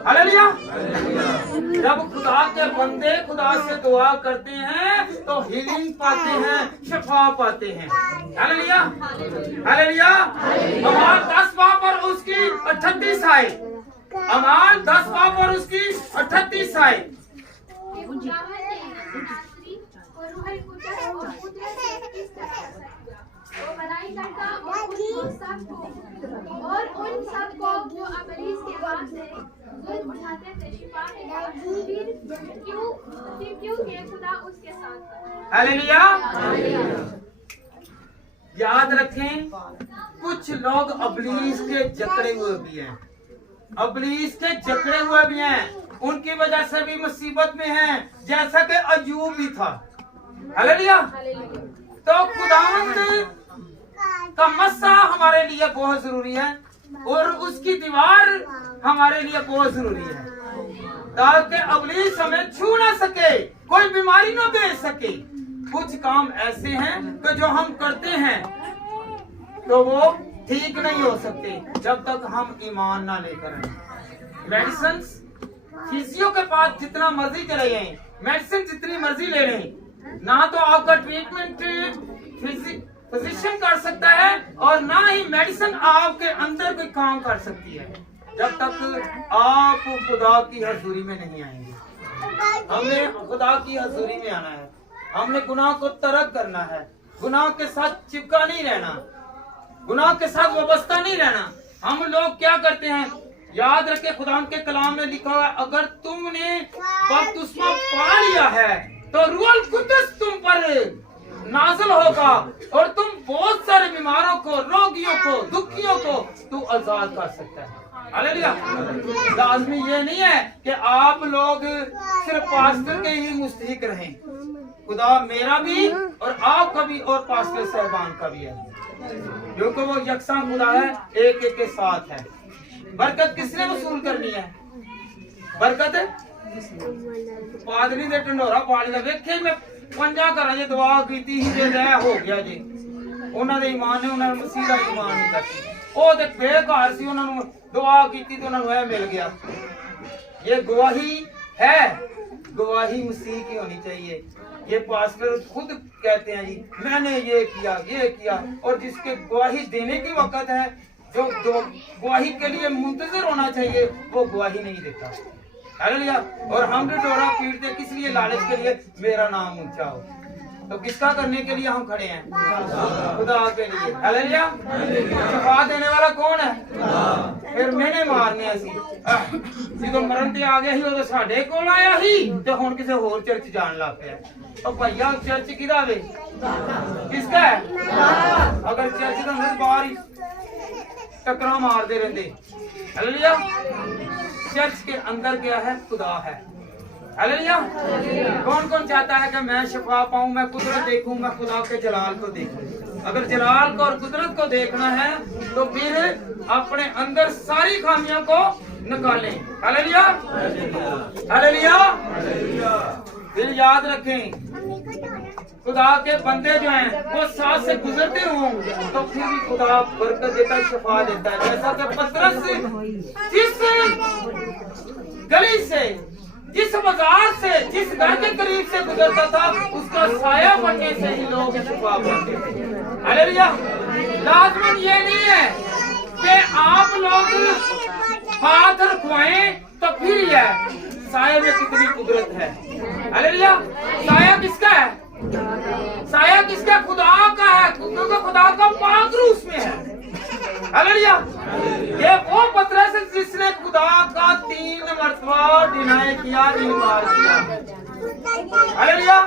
हालेलुया। जब खुदा के बंदे खुदा से दुआ करते हैं तो हीलिंग पाते हैं, शिफा पाते हैं। Hallelujah hallelujah. अमाल 10 बाब और उसकी 38 आयत। अमाल 10 बाब और उसकी 38 आयत। और उन सब को जो अबलीस के पास से जुल्म उठाते थे शिफा के बाद, क्योंकि खुदा उसके साथ था। हालेलुया। याद रखें, कुछ लोग अबलीस के जकड़े हुए भी हैं, अबलीस के जकड़े हुए भी हैं, उनकी वजह से भी मुसीबत में हैं, जैसा कि अयूब भी था। हालेलुया। तो खुदावंद का मस्सा हमारे लिए बहुत जरूरी है और उसकी दीवार हमारे लिए बहुत जरूरी है, ताकि अबलीस हमें छू ना सके, कोई बीमारी ना भेज सके। कुछ काम ऐसे हैं कि जो हम करते हैं तो वो ठीक नहीं हो सकते जब तक हम ईमान ना लेकर आए। मेडिसिन फिजियो के पास जितना मर्जी चले जाएं, मेडिसिन जितनी मर्जी ले लें, ना तो आपका ट्रीटमेंट फिजिशियन कर सकता है और ना ही मेडिसिन आपके अंदर कोई काम कर सकती है जब तक आप खुदा की हजूरी में नहीं आएंगे। हमने खुदा की हजूरी में आना है, हमने गुनाह को तर्क करना है, गुनाह के साथ चिपका नहीं रहना, गुनाह के साथ वाबस्ता नहीं रहना। हम लोग क्या करते हैं, याद रखे खुदा के कलाम में लिखा हुआ है, अगर तुमने बपतिस्मा पा लिया है तो रूहुल कुद्दुस तुम पर नाज़िल होगा और तुम बहुत सारे बीमारों को, रोगियों को, दुखियों को तू आजाद कर सकता है। हालेलुया। लाजमी ये नहीं है कि आप लोग सिर्फ पास्टर के ही मुस्तहिक रहें, खुदा मेरा भी और आपका भी और पास्टर साहबान का भी है, क्योंकि वो यकसा खुदा है, एक एक के साथ है। बरकत किसने वसूल करनी है? बरकत पादरी दे ढंडोरा पाली दा वेखे मैं 50 घरां च दुआ कीती ही जे रह हो गया जी, उन्हां दे ईमान ने उन्हां मसीह दा ईमान नहीं करते, ओ ते बेकार सी, उन्हां नूं दुआ कीती तो उन्हां नूं ऐ मिल गया। ये गवाही है, गवाही मसीह की होनी चाहिए। ये पास्टर खुद कहते हैं जी मैंने ये किया, और जिसके गवाही देने की वक्त है, जो गवाही के लिए मुंतजर होना चाहिए, वो गवाही नहीं देता। हालेलुया। और हम ढिंढोरा पीटते किस लिए? लालच के लिए, मेरा नाम ऊंचा हो। तो किसका करने के लिए हम खड़े हैं? खुदा के लिए। हालेलुया। शफा देने वाला कौन है? फिर मैंने मारने असी जो मरण ते आ गया ही, वो साडे कोल आया ही ते हुण किसे होर चर्च जान लग पिया। और भैया चर्च किदा वे? किसका है? अगर चर्च का अंदर बाहर ही टकरा मारते रहते। हालेलुया। चर्च के अंदर क्या है? खुदा है। हालेलुया। कौन कौन चाहता है कि मैं शफा पाऊं, मैं कुदरत देखूं, मैं खुदा के जलाल को देखूं? अगर जलाल को और कुदरत को देखना है तो फिर अपने अंदर सारी खामियों को निकालें। हालेलुया। हालेलुया। फिर याद रखें, खुदा के बंदे जो हैं वो साथ से गुजरते हों तो फिर भी खुदा बरकत देता है, शफा देता है। जैसा कि पतरस जिस गली से, जिस बाजार से, जिस घर के करीब से गुजरता था, उसका साया पड़ने से ही लोग शफा पाते थे। हालेलुया। लाजमन ये नहीं है कि आप लोग हाथ रखवाएं तो फिर है साया में कितनी कुदरत है। हालेलुया। साया किसका है? साया किसका? खुदा का है, क्योंकि खुदा का पाक रूह उसमें है। हालेलुया। ये वो पतरस है जिसने खुदा का 3 मरतबा डिनाई किया, इनकार किया। हालेलुया।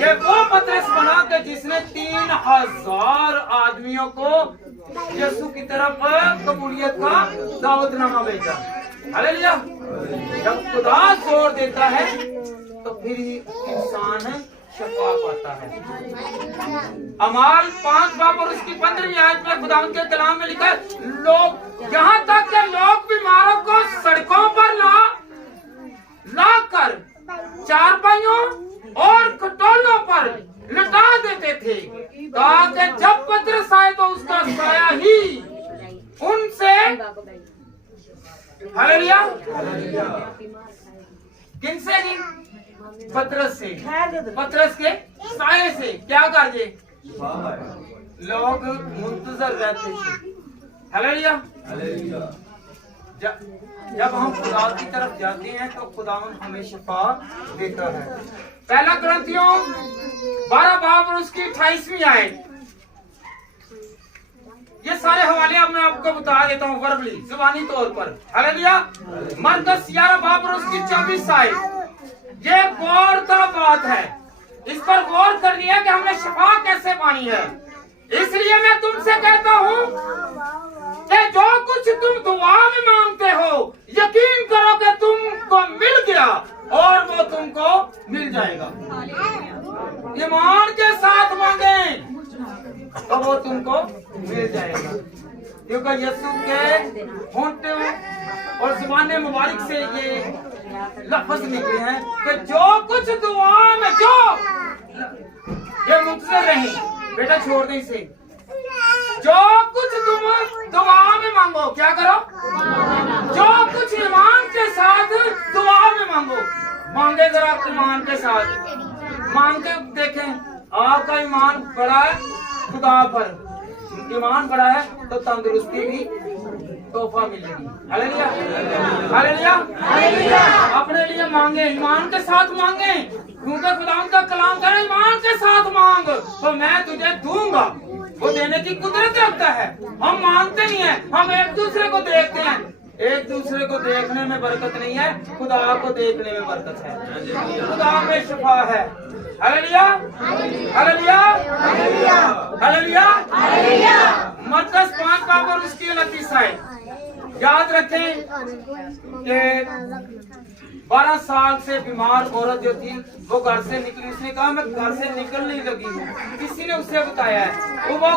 ये वो पतरस बना के जिसने 3000 आदमियों को यीशु की तरफ कबूलियत का दावतनामा भेजा। हालेलुया। जब खुदा जोर देता है तो फिर ही इंसान शफा पाता है। अमाल 5 बाब और उसकी 15वीं आयत में खुदा के कलाम में लिखा है, लोग यहाँ तक के लोग बीमारों को सड़कों पर ला कर चारपाइयों और खटोलों पर लटा देते थे, ताकि जब पतरस आए तो उसका साया ही उनसे। हालेलुया। किनसे? जी पतरस से, पतरस के साये से क्या कर दे? लोग मुंतजर रहते थे। हालेलुया। जब हम खुदा की तरफ जाते हैं तो खुदावन हमें शफा देता है। पहला ग्रंथियों 12 बाब और उसकी 28वीं आयत। ये सारे हवाले अब मैं आपको बता देता हूँ वर्बली, जुबानी तौर पर। हालेलुया। मरकस 11 बाब और उसकी 24 आयत। ये गौर तलब बात है, इस पर गौर करनी है कि हमने शफा कैसे पानी है। इसलिए मैं तुमसे कहता हूँ कि जो कुछ तुम दुआ में मांगते हो यकीन करो कि तुमको मिल गया और वो तुमको मिल जाएगा। ईमान के साथ मांगे तो वो तुमको मिल जाएगा, क्योंकि यीशु के होंठों और ज़ुबान मुबारक से ये लफ्ज निकले हैं कि जो कुछ दुआ में जो ये मुंतज़िर रहे, बेटा छोड़ दे इसे, जो कुछ तुम दुआ में मांगो, क्या करो, जो कुछ ईमान के साथ दुआ में मांगो। मांगे जरा आप ईमान के साथ, मांग के देखें आपका ईमान बड़ा है खुदा पर, ईमान बड़ा है तो तंदुरुस्ती भी तोहफा मिलेगी। Hallelujah, hallelujah, hallelujah. अपने लिए मांगे, ईमान के साथ मांगे, क्योंकि खुदा का कलाम कह रहा है ईमान के साथ मांग तो मैं तुझे दूंगा। वो देने की कुदरत रखता है। हम मांगते नहीं है, हम एक दूसरे को देखते हैं। एक दूसरे को देखने में बरकत नहीं है, खुदा को देखने में बरकत है। खुदा में शिफा है। Hallelujah, hallelujah, hallelujah, hallelujah. मत्ती 5 बाब और उसकी 29 आयत। याद रखें कि 12 साल से बीमार औरत जो थी वो घर से निकली, उसने कहा मैं घर से निकलने लगी हूँ। किसी ने उसे बताया है, वो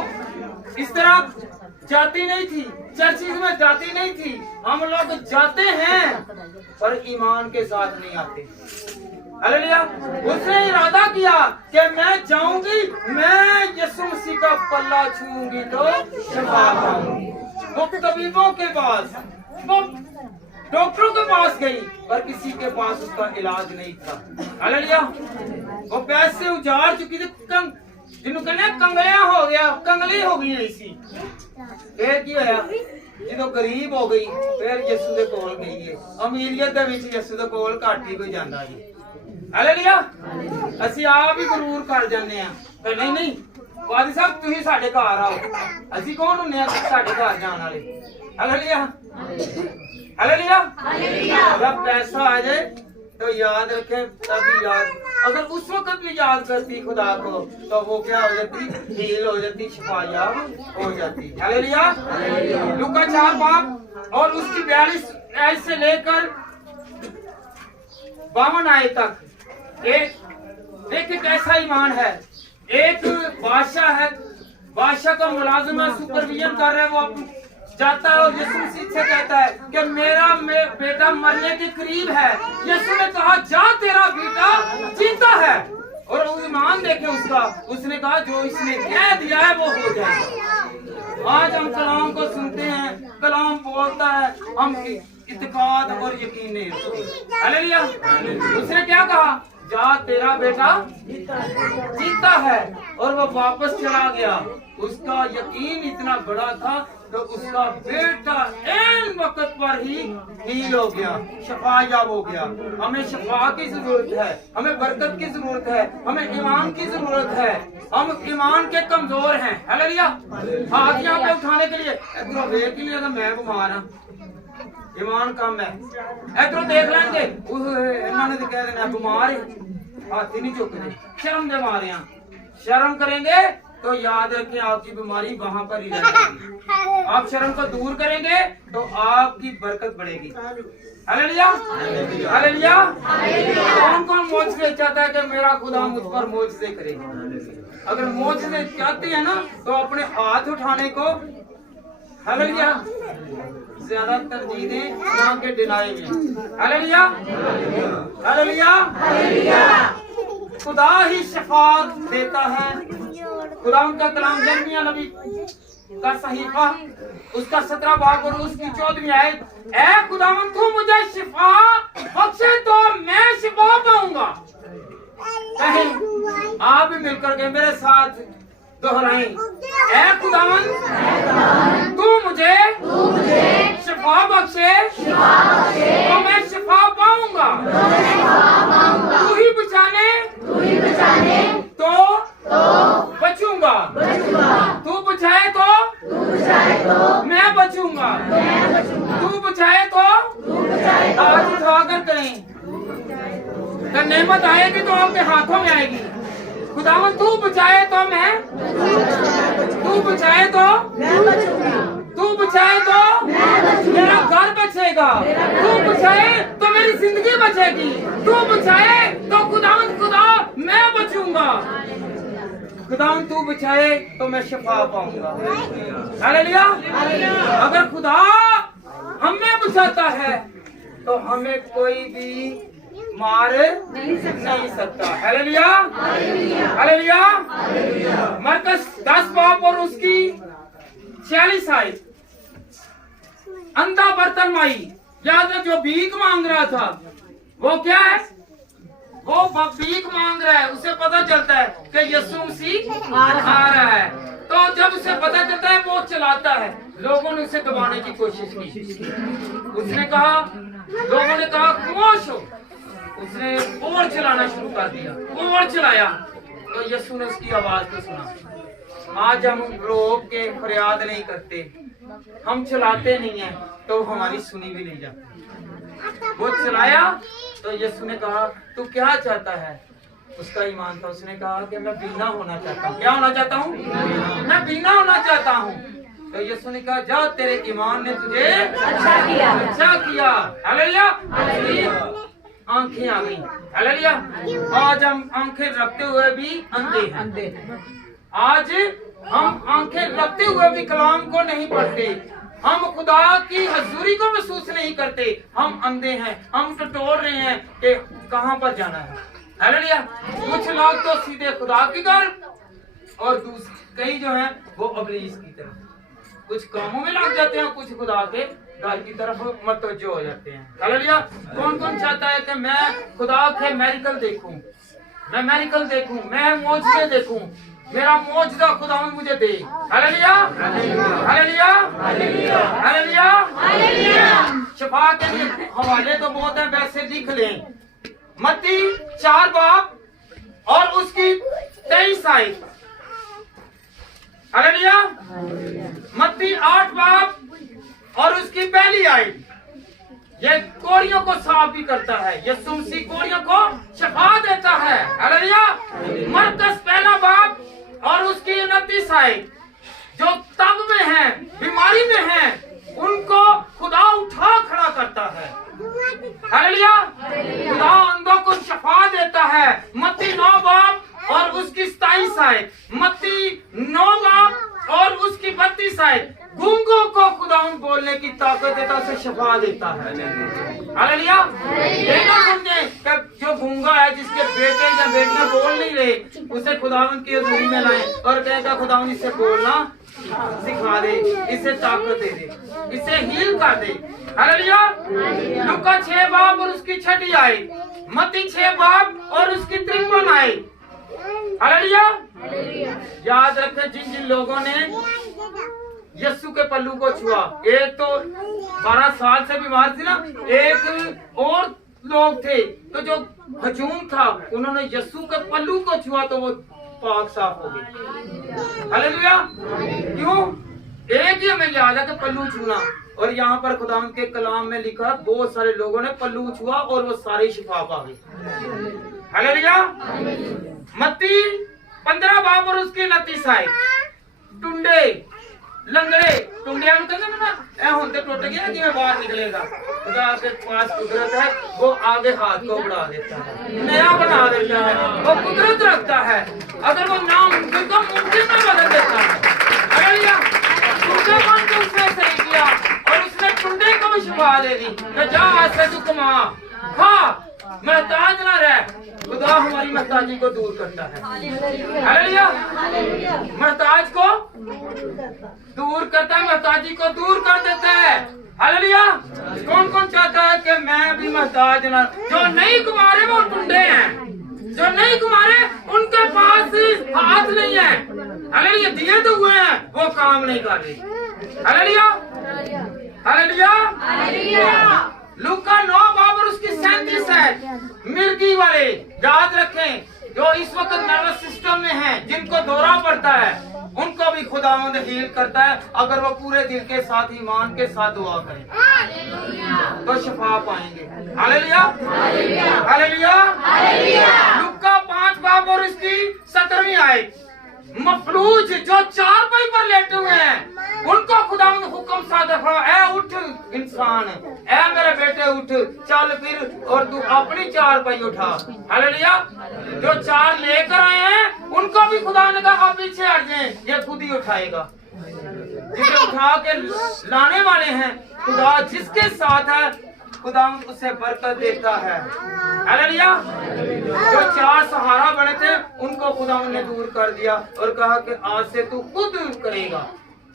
इस तरह जाती नहीं थी, चर्चिज में जाती नहीं थी। हम लोग जाते हैं पर ईमान के साथ नहीं आते। हालेलुया। उसने इरादा किया कि मैं जाऊंगी, मैं यीशु मसीह का पल्ला छूऊंगी तो शिफा पाऊंगी। वो तबीबों के पास, वो डॉक्टरों के पास गई पर किसी के पास उसका इलाज नहीं था। हालेलुया। वो पैसे उजाड़ चुकी थी, जिन्होंने कहने कंगलियां हो गया, कंगली हो गई इसी। फिर की होया, जो गरीब हो गई फिर यीशु दे कोल गई है। अमीरियत दे विच यीशु दे कोल घट ही कोई जांदा जी। हालेलुया। ਅਸੀਂ ਆਪ ਹੀ ਜ਼ਰੂਰ ਕਰ ਜਾਂਦੇ ਆ ਪਰ ਨਹੀਂ ਵਾਦੀ ਸਾਹਿਬ ਤੁਸੀਂ ਸਾਡੇ ਘਰ ਆਓ। ਅਸੀਂ ਕੌਣ ਹੁੰਨੇ ਆ ਸਾਡੇ ਘਰ ਜਾਣ ਵਾਲੇ। Hallelujah, hallelujah, hallelujah. जब पैसा आ जाए तो याद रखें, तभी याद, अगर उस वक्त भी याद करती खुदा को तो वो क्या हो जाती, हील हो जाती, शिफायाब हो जाती। हालेलुया। लूका 4 बाब और उसकी 42 आयत से लेकर 52 आयत तक एक देखिए कैसा ईमान है। एक बादशाह है, बादशाह का मुलाजिम है, सुपरविजन कर रहे हैं, वो जाता है और यीशु मसीह से कहता है कि मेरा बेटा मरने के करीब है। यीशु ने कहा जा तेरा बेटा जीता है। और वो ईमान देखे उसका, उसने कहा जो इसने कह दिया है वो हो जाएगा। आज हम कलाम को सुनते हैं, कलाम बोलता है, हम इत्तेकाद और यकीन नहीं रखते। हालेलुया। उसने क्या कहा, जा तेरा बेटा जीता है, और वो वापस चला गया। उसका यकीन इतना बड़ा था तो उसका बेटा एन वक्त पर ही हील हो गया, शफायाब हो गया। हमें शफा की जरूरत है, हमें बरकत की जरूरत है, हमें ईमान की जरूरत है। हम ईमान के कमजोर हैं। हालेलुया। हाथ यहाँ पे उठाने के लिए इधरों देख लिए तो मैं बीमार हाँ, ईमान कम है। इधरों देख लेंगे इन्होंने तो कह देना बीमार है, हाथ ही नहीं चुकते, शर्म दे मारे हैं। शर्म करेंगे तो याद रखें आपकी बीमारी वहां पर ही रहेगी। आप शर्म को दूर करेंगे तो आपकी बरकत बढ़ेगी। Hallelujah, hallelujah. कौन कौन मोजज़े चाहता है कि मेरा खुदा मुझ पर मोजज़े करे। अगर मोजज़े चाहते हैं ना तो अपने हाथ उठाने को हालेलुया ज्यादा तरजीह दें ना के डिनाई में। Hallelujah, hallelujah, hallelujah. खुदा ही शफात देता है। खुदा उनका कलाम यिर्मयाह नबी का सहीफा उसका 17 बाब और उसकी 14वीं आयत, ऐ खुदावंद तू मुझे शिफा बख्शे तो मैं शिफा पाऊंगा। कहें आप भी मिलकर के मेरे साथ दोहराएं, ऐ खुदावंद तू मुझे शिफा बख्शे तो मैं शिफा पाऊंगा। तू ही बचाने तो बचूंगा, तू बचाए तो मैं बचूंगा, तू बचाए तो आज उठाकर करें तो नेमत आएगी तो आपके हाथों में आएगी। खुदावंद तू बचाए तो मैं, तू बचाए तो मेरी जिंदगी बचेगी, तू बचाए तो खुदावंद खुदा मैं बचूंगा, खुदावंद तू बचाए तो मैं शफा पाऊंगा। हालेलुया। अगर खुदा हमें बचाता है तो हमें कोई भी मार नहीं सकता। हालेलुया। हालेलुया। मरकस 10 बाब और उसकी 46 आयत। अंधा बर्तन माई, याद है जो भीख मांग रहा था, वो क्या है? वो भीख मांग रहा है। उसे पता चलता है कि यीशु मसीह आ रहा है, तो जब उसे पता चलता है वो चलाता है। लोगों ने उसे दबाने की कोशिश की, उसने कहा, लोगों ने कहा खामोश हो, उसने और चलाना शुरू कर दिया, और चलाया, तो यीशु ने उसकी आवाज को सुना। आज हम रोक के फरियाद नहीं करते, हम चलाते नहीं हैं तो हमारी सुनी भी नहीं जाती। वो चलाया तो यीशु ने कहा तू क्या चाहता है? उसका ईमान था, उसने कहा कि मैं बीना होना चाहता हूँ। क्या होना चाहता हूँ? मैं बीना होना चाहता हूँ। तो यीशु ने कहा जा, तेरे ईमान ने तुझे अच्छा किया। हालेलुया। आंखें आ गई। हालेलुया। आज हम आंखें रखते हुए भी अंधे हैं। आज हम आंखें रखते हुए भी कलाम को नहीं पढ़ते, हम खुदा की हजूरी को महसूस नहीं करते, हम अंधे हैं, हम टटोल रहे हैं कि कहां पर जाना है। हालेलुया। कुछ लोग तो सीधे खुदा की तरफ और कई जो हैं वो अबलीस की तरफ, कुछ कामों में लग जाते हैं, कुछ खुदा के घर की तरफ मतवज्जो हो जाते हैं। हालेलुया। कौन कौन चाहता है कि मैं खुदा के मेरिकल देखूं, मैं मेरिकल देखूं, मैं मौजज़े देखूं, मेरा मौजज़ा खुदा मुझे दे। हालेलुया। हालेलुया। हालेलुया। शफा के लिए हवाले तो बहुत है, वैसे लिख लें। मत्ती 4 बाब और उसकी 23 आयत। हालेलुया। मत्ती 8 बाब और उसकी 1 आयत। ये कोड़ियों को साफ भी करता है, यीशु मसीह कोड़ियों को शफा देता है। हालेलुया। मरकस 1 बाब और उसकी 29 आयत। जो तब में है, बीमारी में है, उनको खुदा उठा खड़ा करता है। हालेलुया। खुदा अंधों को शफा देता है। मत्ती 9 बाब और उसकी 27 आयत। मत्ती 9 बाब और उसकी 32 आयत। गूंगों को खुदा बोलने की ताकत देता, उसे शफा देता है। हालेलुया। ये ना समझे कि जो गूंगा है, जिसके बेटे या बेटियां बोल नहीं रहे, उसे खुदावंद की हजूरी में लाए और कहेगा खुदावंद इससे बोलना सिखा दे, इसे ताकत दे दे, इसे हील कर दे। हालेलुया। लूका 6 बाब और उसकी 6 आयत। मत्ती 6 बाब और उसकी 53 आयत। हालेलुया। याद रखें, जिन जिन लोगों ने यीशु के पल्लू को छुआ, एक तो 12 साल से बीमार थी ना, एक और लोग थे तो जो हजूम था, उन्होंने यीशु के पल्लू को छुआ तो वो पाक साफ हो गए। हालेलुया। क्यों? एक ही हमें याद है कि पल्लू छूना, और यहाँ पर खुदा के कलाम में लिखा बहुत सारे लोगों ने पल्लू छुआ और वो सारे शिफा पा गए। हालेलुया। मत्ती 15 बाब और उसकी 29 आयत। टुंडे लंगड़े, टुंडिया ना ए होते टूट गया कि मैं बाहर निकलेगा, खुदा के पास कुदरत है, वो आगे हाथ को बढ़ा देता है, नया बना देता है, वो कुदरत रखता है। अगर वो नामुमकिन को मुमकिन में बदल देता है। हालेलुया। टुंडे मन को उसने सही किया और उसने टुंडे को भी शिफा दे दी कि जा आज से तू कमा, खा, महताज ना रह। खुदा हमारी महताजी को दूर करता है। हालेलुया। महताज को दूर करता है, महताजी को दूर कर देता है। हालेलुया। कौन कौन चाहता है कि मैं भी महताज ना? जो नहीं कुमारे वो टुंडे हैं, जो नहीं कुमारे उनके पास हाथ नहीं है। हालेलुया। दिए तो हुए हैं, वो काम नहीं कर रहे। हालेलुया। हालेलुया। लूका 9 बाब और उसकी 37 है। मिर्गी वाले, याद रखें, जो इस वक्त नर्वस सिस्टम में हैं, जिनको दौरा पड़ता है, उनको भी खुदावंद हील करता है अगर वो पूरे दिल के साथ, ईमान के साथ दुआ करें तो शफा पाएंगे। हालेलुया। हालेलुया। लूका 5 बाब और उसकी 17वीं आयत। मफलूज जो चारपाई पर लेटे हुए हैं, उनको खुदावंद हुक्म सादर फरमा, ऐ उठ इंसान, ऐ मेरे बेटे उठ, चल फिर और तू अपनी चारपाई उठा। हालेलुया। जो चार लेकर आए हैं उनको भी खुदा ने कहा आप पीछे हट जाएं, ये खुद ही उठाएगा। जिसे उठा के लाने वाले हैं, खुदा जिसके साथ है खुदा उसे बरकत देता है। हालेलुया। जो चार सहारा बने थे उनको खुदा ने दूर कर दिया और कहा कि आज से तू खुद करेगा।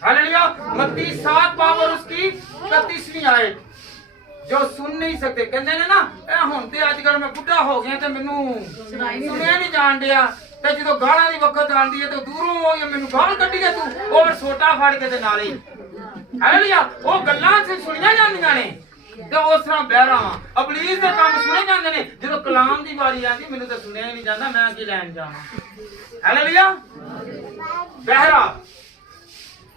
हालेलुया। मत्ती 7 बाब और उसकी 31वीं आयत। जो सुन नहीं सकते कहते ने ना ए हुण ते अजकल मैं बुढ़ा हो गया ते मैनू सुनिया नहीं जान दिया ते जो गालां दी वक्त आंदी है तो दूरों हो या मैनू गाल कड्डी के तू और सोटा फाड़ के ते नाले। हालेलुया। वो गल्लां से सुनिया जांदियां ने ते उस तरह बहरा वां अबलीस दे काम सुने जांदे ने, जो कलाम दी वारी आंदी मैनू ते सुनिया ही नहीं जांदा, मैं की लैन जावां। हालेलुया। बहरा,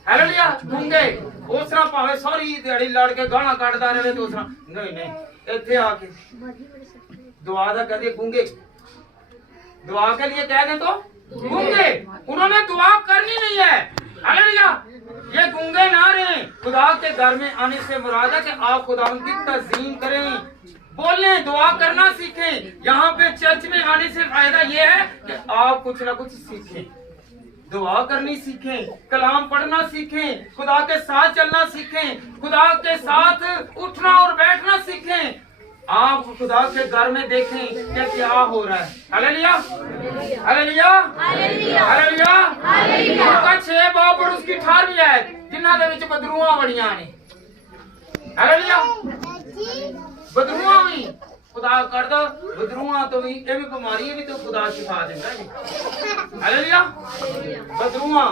हालेलुया। गूंगे उस तरह भावे सारी दिहाड़ी लड़ के गाना कटदा रहे तो उस तरह नहीं इत्थे आके दुआ दा कहदे गूंगे, दुआ के लिए कह दें तो गूंगे, उन्होंने दुआ करनी नहीं है। हालेलुया। ये गूंगे ना रहे। खुदा के घर में आने से मुराद है कि आप खुदा की तज़ीम करें, बोलें, दुआ करना सीखें। यहाँ पे चर्च में आने से फायदा ये है कि आप कुछ ना कुछ सीखें, दुआ करनी सीखें, कलाम पढ़ना सीखें, खुदा के साथ चलना सीखें, खुदा के साथ उठना और बैठना सीखें। आप खुदा के घर में देखें कि क्या हो रहा है। हालेलुया। हालेलुया। हालेलुया। हालेलुया। 6 बाब और उसकी 18वीं आयत, जिन्हां दे विच बदरूआं बड़ियां ने। हालेलुया। बदरूआं भी खुदा कर दो, बदरूआं तो भी ये भी बीमारी है भी तो खुदा शिफा देता है। हालेलुया। बदरूआं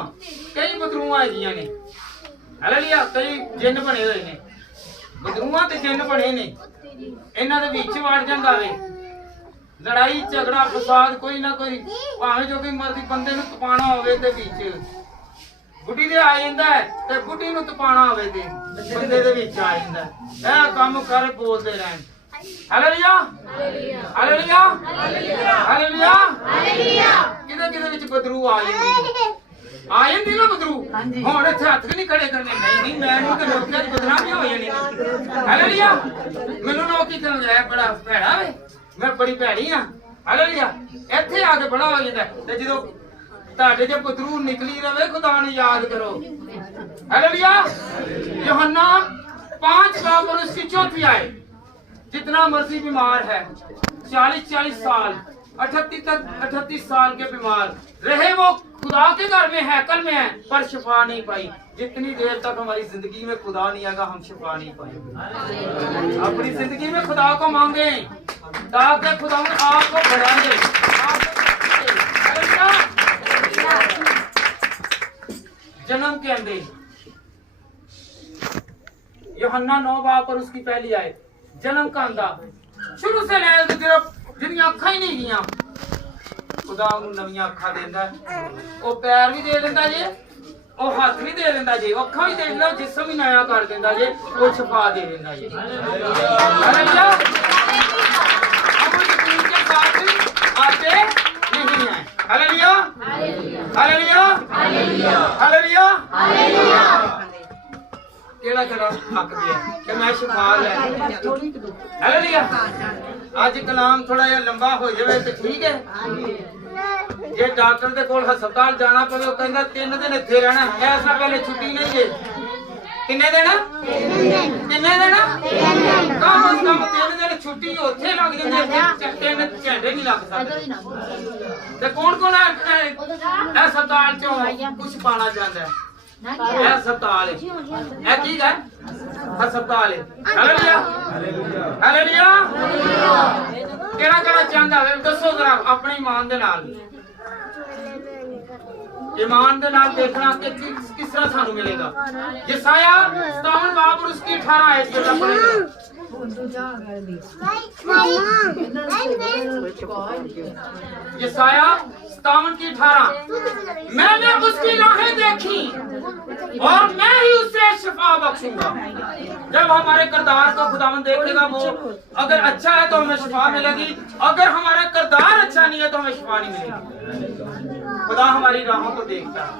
कई बदरूआं हैगियां ने। हालेलुया। कई जिन्न बने हुए ने, बदरूआं ते जिन्न बने ने, इन्हां दे विच वड़ जांदा वे लड़ाई झगड़ा फसाद कोई ना कोई, भावें जो कोई मर्जी बंदे नूं तपाना होवे ते विच बुढ़ी दे आ जांदा है ते बुढ़ी नूं तपाना होवे ते बंदे दे विच आ जांदा है। ऐ काम कर बोलदे रहन। हालेलुया। हालेलुया। हालेलुया। किदे किदे विच बदरू आ ਜਾਂਦੀ ਨਾ ਬਦਰੂ। ਹੁਣ ਇੱਥੇ ਹੱਥ ਨਹੀਂ ਖੜੇ ਕਰਨੇ, ਨਹੀਂ ਮੈਨੂੰ ਤੇ ਲੋਕਾਂ ਦੀ ਬਦਨਾਮੀ ਹੋ ਜਾਣੀ। ਹਾਲੇਲੂਇਆ। ਮੈਨੂੰ ਲੋਕ ਕੀ ਕਹਿੰਦੇ ਆ ਬੜਾ ਭੈੜਾ ਵੇ, ਮੈਂ ਬੜੀ ਭੈੜੀ ਆ। ਹਾਲੇਲੂਇਆ। ਇੱਥੇ ਆ ਕੇ ਬੜਾ ਹੋ ਜਾਂਦਾ ਤੇ ਜਦੋਂ ਤੁਹਾਡੇ ਜੇ ਬਦਰੂ ਨਿਕਲੀ ਰਵੇ ਖੁਦਾ ਨੂੰ ਯਾਦ ਕਰੋ। हालेलुया। यूहन्ना 5 बाब और उसकी 4वीं आयत। जितना मर्जी बीमार है 40 साल 38 साल के बीमार रहे, वो खुदा के घर में हैकल में है पर शिफा नहीं पाई। जितनी देर तक हमारी जिंदगी में खुदा नहीं आएगा हम शिफा नहीं पाएंगे। अपनी जिंदगी में खुदा को मांगे ताकि खुदा आपको बढ़ाए। जन्म के अंदर यूहन्ना 9 बाब और उसकी पहली आयत। जन्म का अंदा शुरू से ले जिन्हें अखा ही नहीं दिया खुदा नवियां अखा देंदा, वो पैर भी दे देंदा जे, वो हाथ भी दे देंदा जे, अखा भी दे देंदा, जिस्म भी नया कर देंदा जे, वो शिफा दे देंदा जे। हालेलुया। हम यकीन के साथ आते नहीं हैं। हालेलुया। हालेलुया। हालेलुया। हालेलुया। केड़ा केड़ा हक दिया कि मैं शिफा ले। हालेलुया। आज कलाम थोड़ा जिहा लंबा हो जाए तो ठीक है। जे डॉक्टर दे कोल हस्पताल जाना पवे वो कहंदा 3 दिन इत्थे रहना, ऐसा पहले छुट्टी नहीं है। किन्ने दिन? 3 दिन। कम से कम 3 दिन छुट्टी उत्थे लग जांदी है, 3 घंटे नहीं लग सकदे। ते कौन है अस्पताल चों कुछ पाना चाहता है? अस्पताल है की है अस्पताल है। हालेलुया। हालेलुया। केड़ा केड़ा चाहता है दसो जरा अपने ईमान दे नाल। ईमान दे नाल देखना कि किस तरह सानू मिलेगा। यसाया 57 बाब और उसकी 18 आयत जरा पढ़ेगा। यसाया 57 की 18। मैंने उसकी राहें देखी और मैं ही उसे शिफा बख्शूंगा। जब हमारे किरदार को खुदावंद देखेगा, वो अगर अच्छा है तो हमें शिफा मिलेगी, अगर हमारा किरदार अच्छा नहीं है तो हमें शिफा नहीं मिलेगी। खुदा हमारी राहों को देखता है।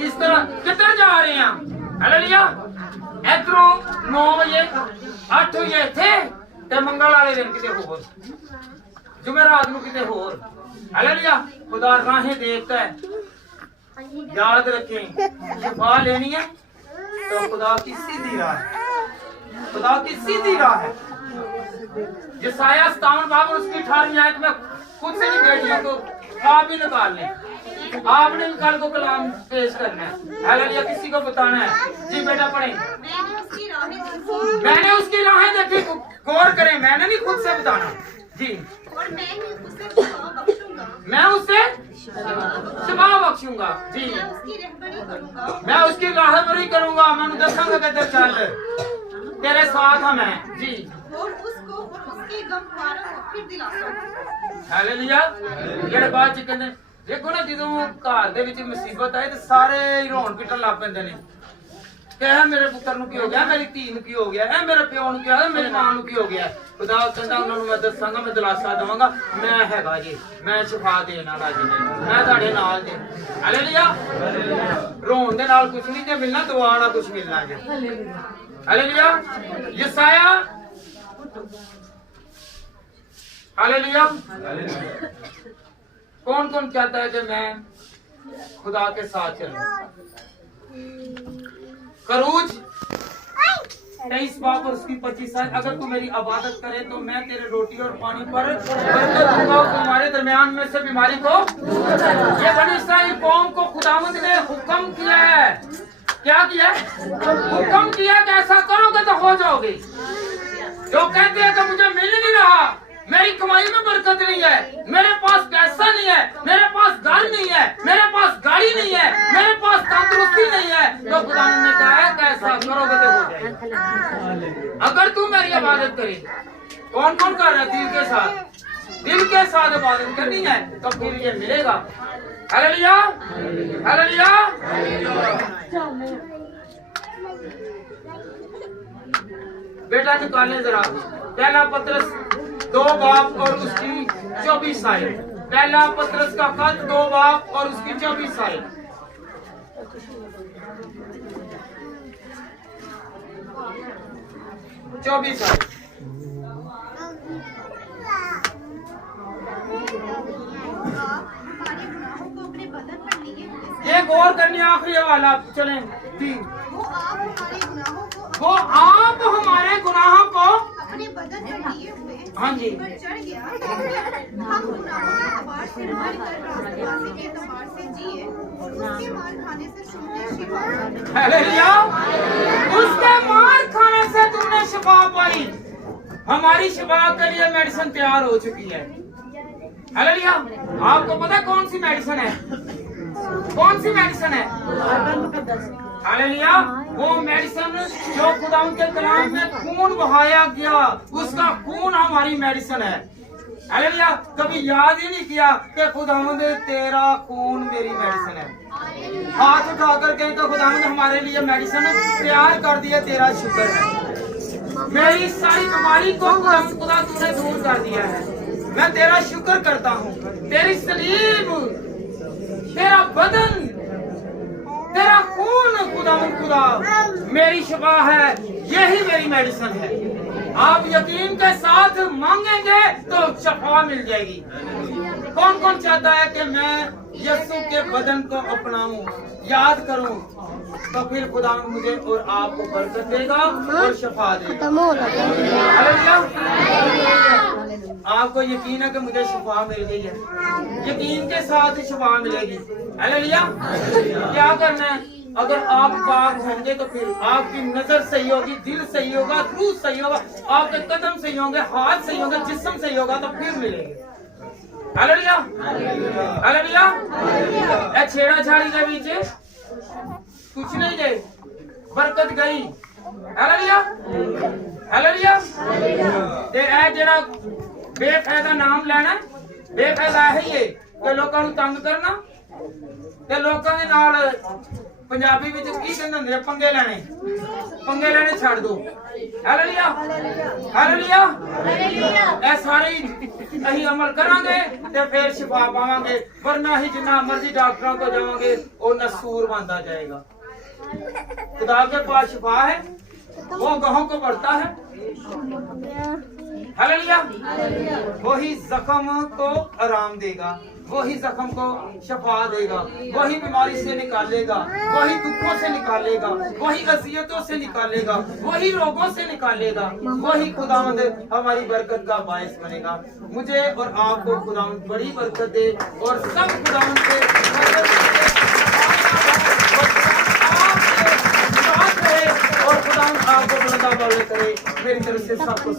इस तरह किधर जा रहे हैं? हालेलुया। इधरों 9 बजे 8 बजे थे ते मंगल वाले दिन किते होर, जुमेरात नूं किते होर। हालेलुया। खुदा राहें देखता है। याद रखें, शिफा लेनी है तो खुदा की सीधी राह है, खुदा की सीधी राह है। यशायाह 57 बाब उसकी 18वीं आयत में खुद से नहीं बेटियों को आप ही निकाल लें, आपने कल को कलाम पेश करना है। हालेलुया। किसी को बताना है। जी बेटा पढ़े। मैंने उसकी राहें देखी, गौर करें, मैंने नहीं खुद से बताना जी। और मैं उसे शिफा बख्शूंगा, मैं उसे शिफा बख्शूंगा जी। मैं उसकी रहबरी करूंगा, मैं उसकी राहबरी करूंगा, मैं दसांगा कि चल तेरे साथ हूं मैं जी। और उसको और उसके गमख्वारों को फिर दिलासा। हालेलुया। ਜਿਹੜੇ ਬਾਅਦ ਚ ਕਹਿੰਦੇ ਦੇਖੋ ਨਾ, ਜਦੋਂ ਘਰ ਦੇ ਵਿੱਚ ਮੁਸੀਬਤ ਆਏ ਤੇ ਸਾਰੇ ਹੀ ਰੋਣ ਪਿੱਟਣ ਲੱਗ ਪੈਂਦੇ ਨੇ ਕਿ ਇਹ ਮੇਰੇ ਪੁੱਤਰ ਨੂੰ ਕੀ ਹੋ ਗਿਆ, ਮੇਰੀ ਧੀ ਨੂੰ ਕੀ ਹੋ ਗਿਆ, ਇਹ ਮੇਰੇ ਪਿਓ ਨੂੰ ਕੀ ਹੋ ਗਿਆ, ਮੇਰੀ ਮਾਂ ਨੂੰ ਕੀ ਹੋ ਗਿਆ। ਖੁਦਾ ਕਹਿੰਦਾ ਉਹਨਾਂ ਨੂੰ ਮੈਂ ਦੱਸਾਂਗਾ, ਮੈਂ ਦਿਲਾਸਾ ਦਵਾਂਗਾ, ਮੈਂ ਹੈਗਾ ਜੀ, ਮੈਂ ਸ਼ਿਫਾ ਦੇਣ ਵਾਲਾ ਜੀ, ਮੈਂ ਤੁਹਾਡੇ ਨਾਲ ਜੀ। ਹਾਲੇਲੂਇਆ। ਰੋਣ ਦੇ ਨਾਲ ਕੁਝ ਨਹੀਂ ਜੇ ਮਿਲਣਾ, ਦੁਆ ਨਾਲ ਕੁਝ ਮਿਲਣਾ ਜੀ। हालेलुया। यशायाह, हालेलुया। कौन कौन चाहता है कि मैं खुदा के साथ चलूं? खरूज 23 बाब और उसकी 25 आयत, अगर तू मेरी इबादत करे तो मैं तेरे रोटी और पानी पर बरकत दूंगा, तुम्हारे दरमियान में से बीमारी को। ये बनी इस्राएल कौम को खुदावंद ने हुक्म किया है, क्या किया? हुक्म किया कि ऐसा करोगे तो हो जाओगे। जो कहते हैं कि मुझे मिल नहीं रहा, मेरी कमाई में बरकत नहीं है, मेरे पास पैसा नहीं है, मेरे पास घर नहीं है, मेरे पास गाड़ी नहीं है, मेरे पास तंदुरुस्ती नहीं है, तो खुदा ने कहा है कि ऐसा करोगे तो हो जाएगा। अगर तू मेरी इबादत करे, कौन कौन कर रहा है? दिल के साथ, दिल के साथ इबादत करनी है तो फिर ये मिलेगा। हालेलुया। हालेलुया। बेटा निकालें जरा पहला पत्रस 2 बाब और उसकी 24 आयत। पहला पत्रस का खत 2 बाब और उसकी 24 आयत। हमारे गुनाहों को अपने बदन पर लिए हुए, ये गौर करने आखिरी हवाला चलें जी। वो आप हमारे गुनाहों को अपने बदन पर लिए हुए हाँ जी। पर चढ़ गया। हम गुनाहों के एतबार से मर कर रास्तबाजी के एतबार से जिए और उसके मार खाने से तुमने शिफा पाई। हालेलुया। उसके मार खाने से तुमने शिफा पाई। हमारी शिफा के लिए मेडिसिन तैयार हो चुकी है। हालेलुया। आपको पता कौन सी मेडिसिन है? कौन सी मेडिसिन है? हालेलुया। वो मेडिसिन जो खुदा के कलाम में खून बहाया गया, उसका खून हमारी मेडिसिन है। हालेलुया। कभी याद ही नहीं किया कि खुदावंद तेरा खून मेरी मेडिसिन है। हाथ उठाकर कहें तो खुदावंद हमारे लिए मेडिसिन तैयार कर दिया, तेरा शुक्र है। मेरी सारी बीमारी को खुदा तूने दूर कर दिया है, मैं तेरा शुक्र करता हूँ। तेरी सलीब, तेरा बदन, तेरा खून खुदा मेरी शिफा है, यही मेरी मेडिसिन है। आप यकीन के साथ मांगेंगे तो शिफा मिल जाएगी। कौन कौन चाहता है कि मैं यीशु के बदन को अपनाऊं, याद करूं, तो फिर खुदा मुझे और आपको बरकत देगा और शिफा देगा। हालेलुया। आपको यकीन है कि मुझे शिफा मिल गई है, यकीन के साथ शिफा मिलेगी। हालेलुया। क्या करना है? अगर आप पाक होंगे तो फिर आपकी नजर सही होगी, दिल सही होगा, रूह सही होगा, आपके कदम सही होंगे, हाथ सही होंगे, जिस्म सही होगा, तो फिर मिलेंगे। हालेलुया। हालेलुया। ए छेड़ा छाड़ी के बीच कुछ नहीं गए, बरकत गई। हालेलुया। हालेलुया। ते ए जेड़ा बेफायदा नाम लेना, बेफायदा है ये कि लोगों को तंग करना ते लोगों के नाल पंजाबी ਵਿੱਚ ਕੀ ਕਹਿੰਦੇ ਹੁੰਦੇ ਆ ਪੰਗੇ ਲੈਣੇ ਛੱਡ ਦੋ ਹਾਲੇਲੂਇਆ ਹਾਲੇਲੂਇਆ ਇਹ ਸਾਰੇ ਅਸੀਂ ਅਮਲ ਕਰਾਂਗੇ ਤੇ ਫਿਰ ਸ਼ਿਫਾ ਪਾਵਾਂਗੇ ਵਰਨਾ ਹੀ ਜਿੰਨਾ ਮਰਜ਼ੀ ਡਾਕਟਰਾਂ ਕੋਲ ਜਾਵਾਂਗੇ ਉਹ ਨਸੂਰ बनता जाएगा खुदा के पास शिफा है वो गहों को बढ़ता है हालेलुया वही जख्म को आराम देगा वही जख्म को शफा देगा वही बीमारी से निकालेगा वही दुखों से निकालेगा वही अजियतों से निकालेगा वही रोगों से निकालेगा वही खुदावंद हमारी बरकत का बायस बनेगा मुझे और आपको खुदावंद बड़ी बरकत दे और सब खुदावंद से और खुदावंद आपको बुलंदा बाले करे मेरी तरफ से सबको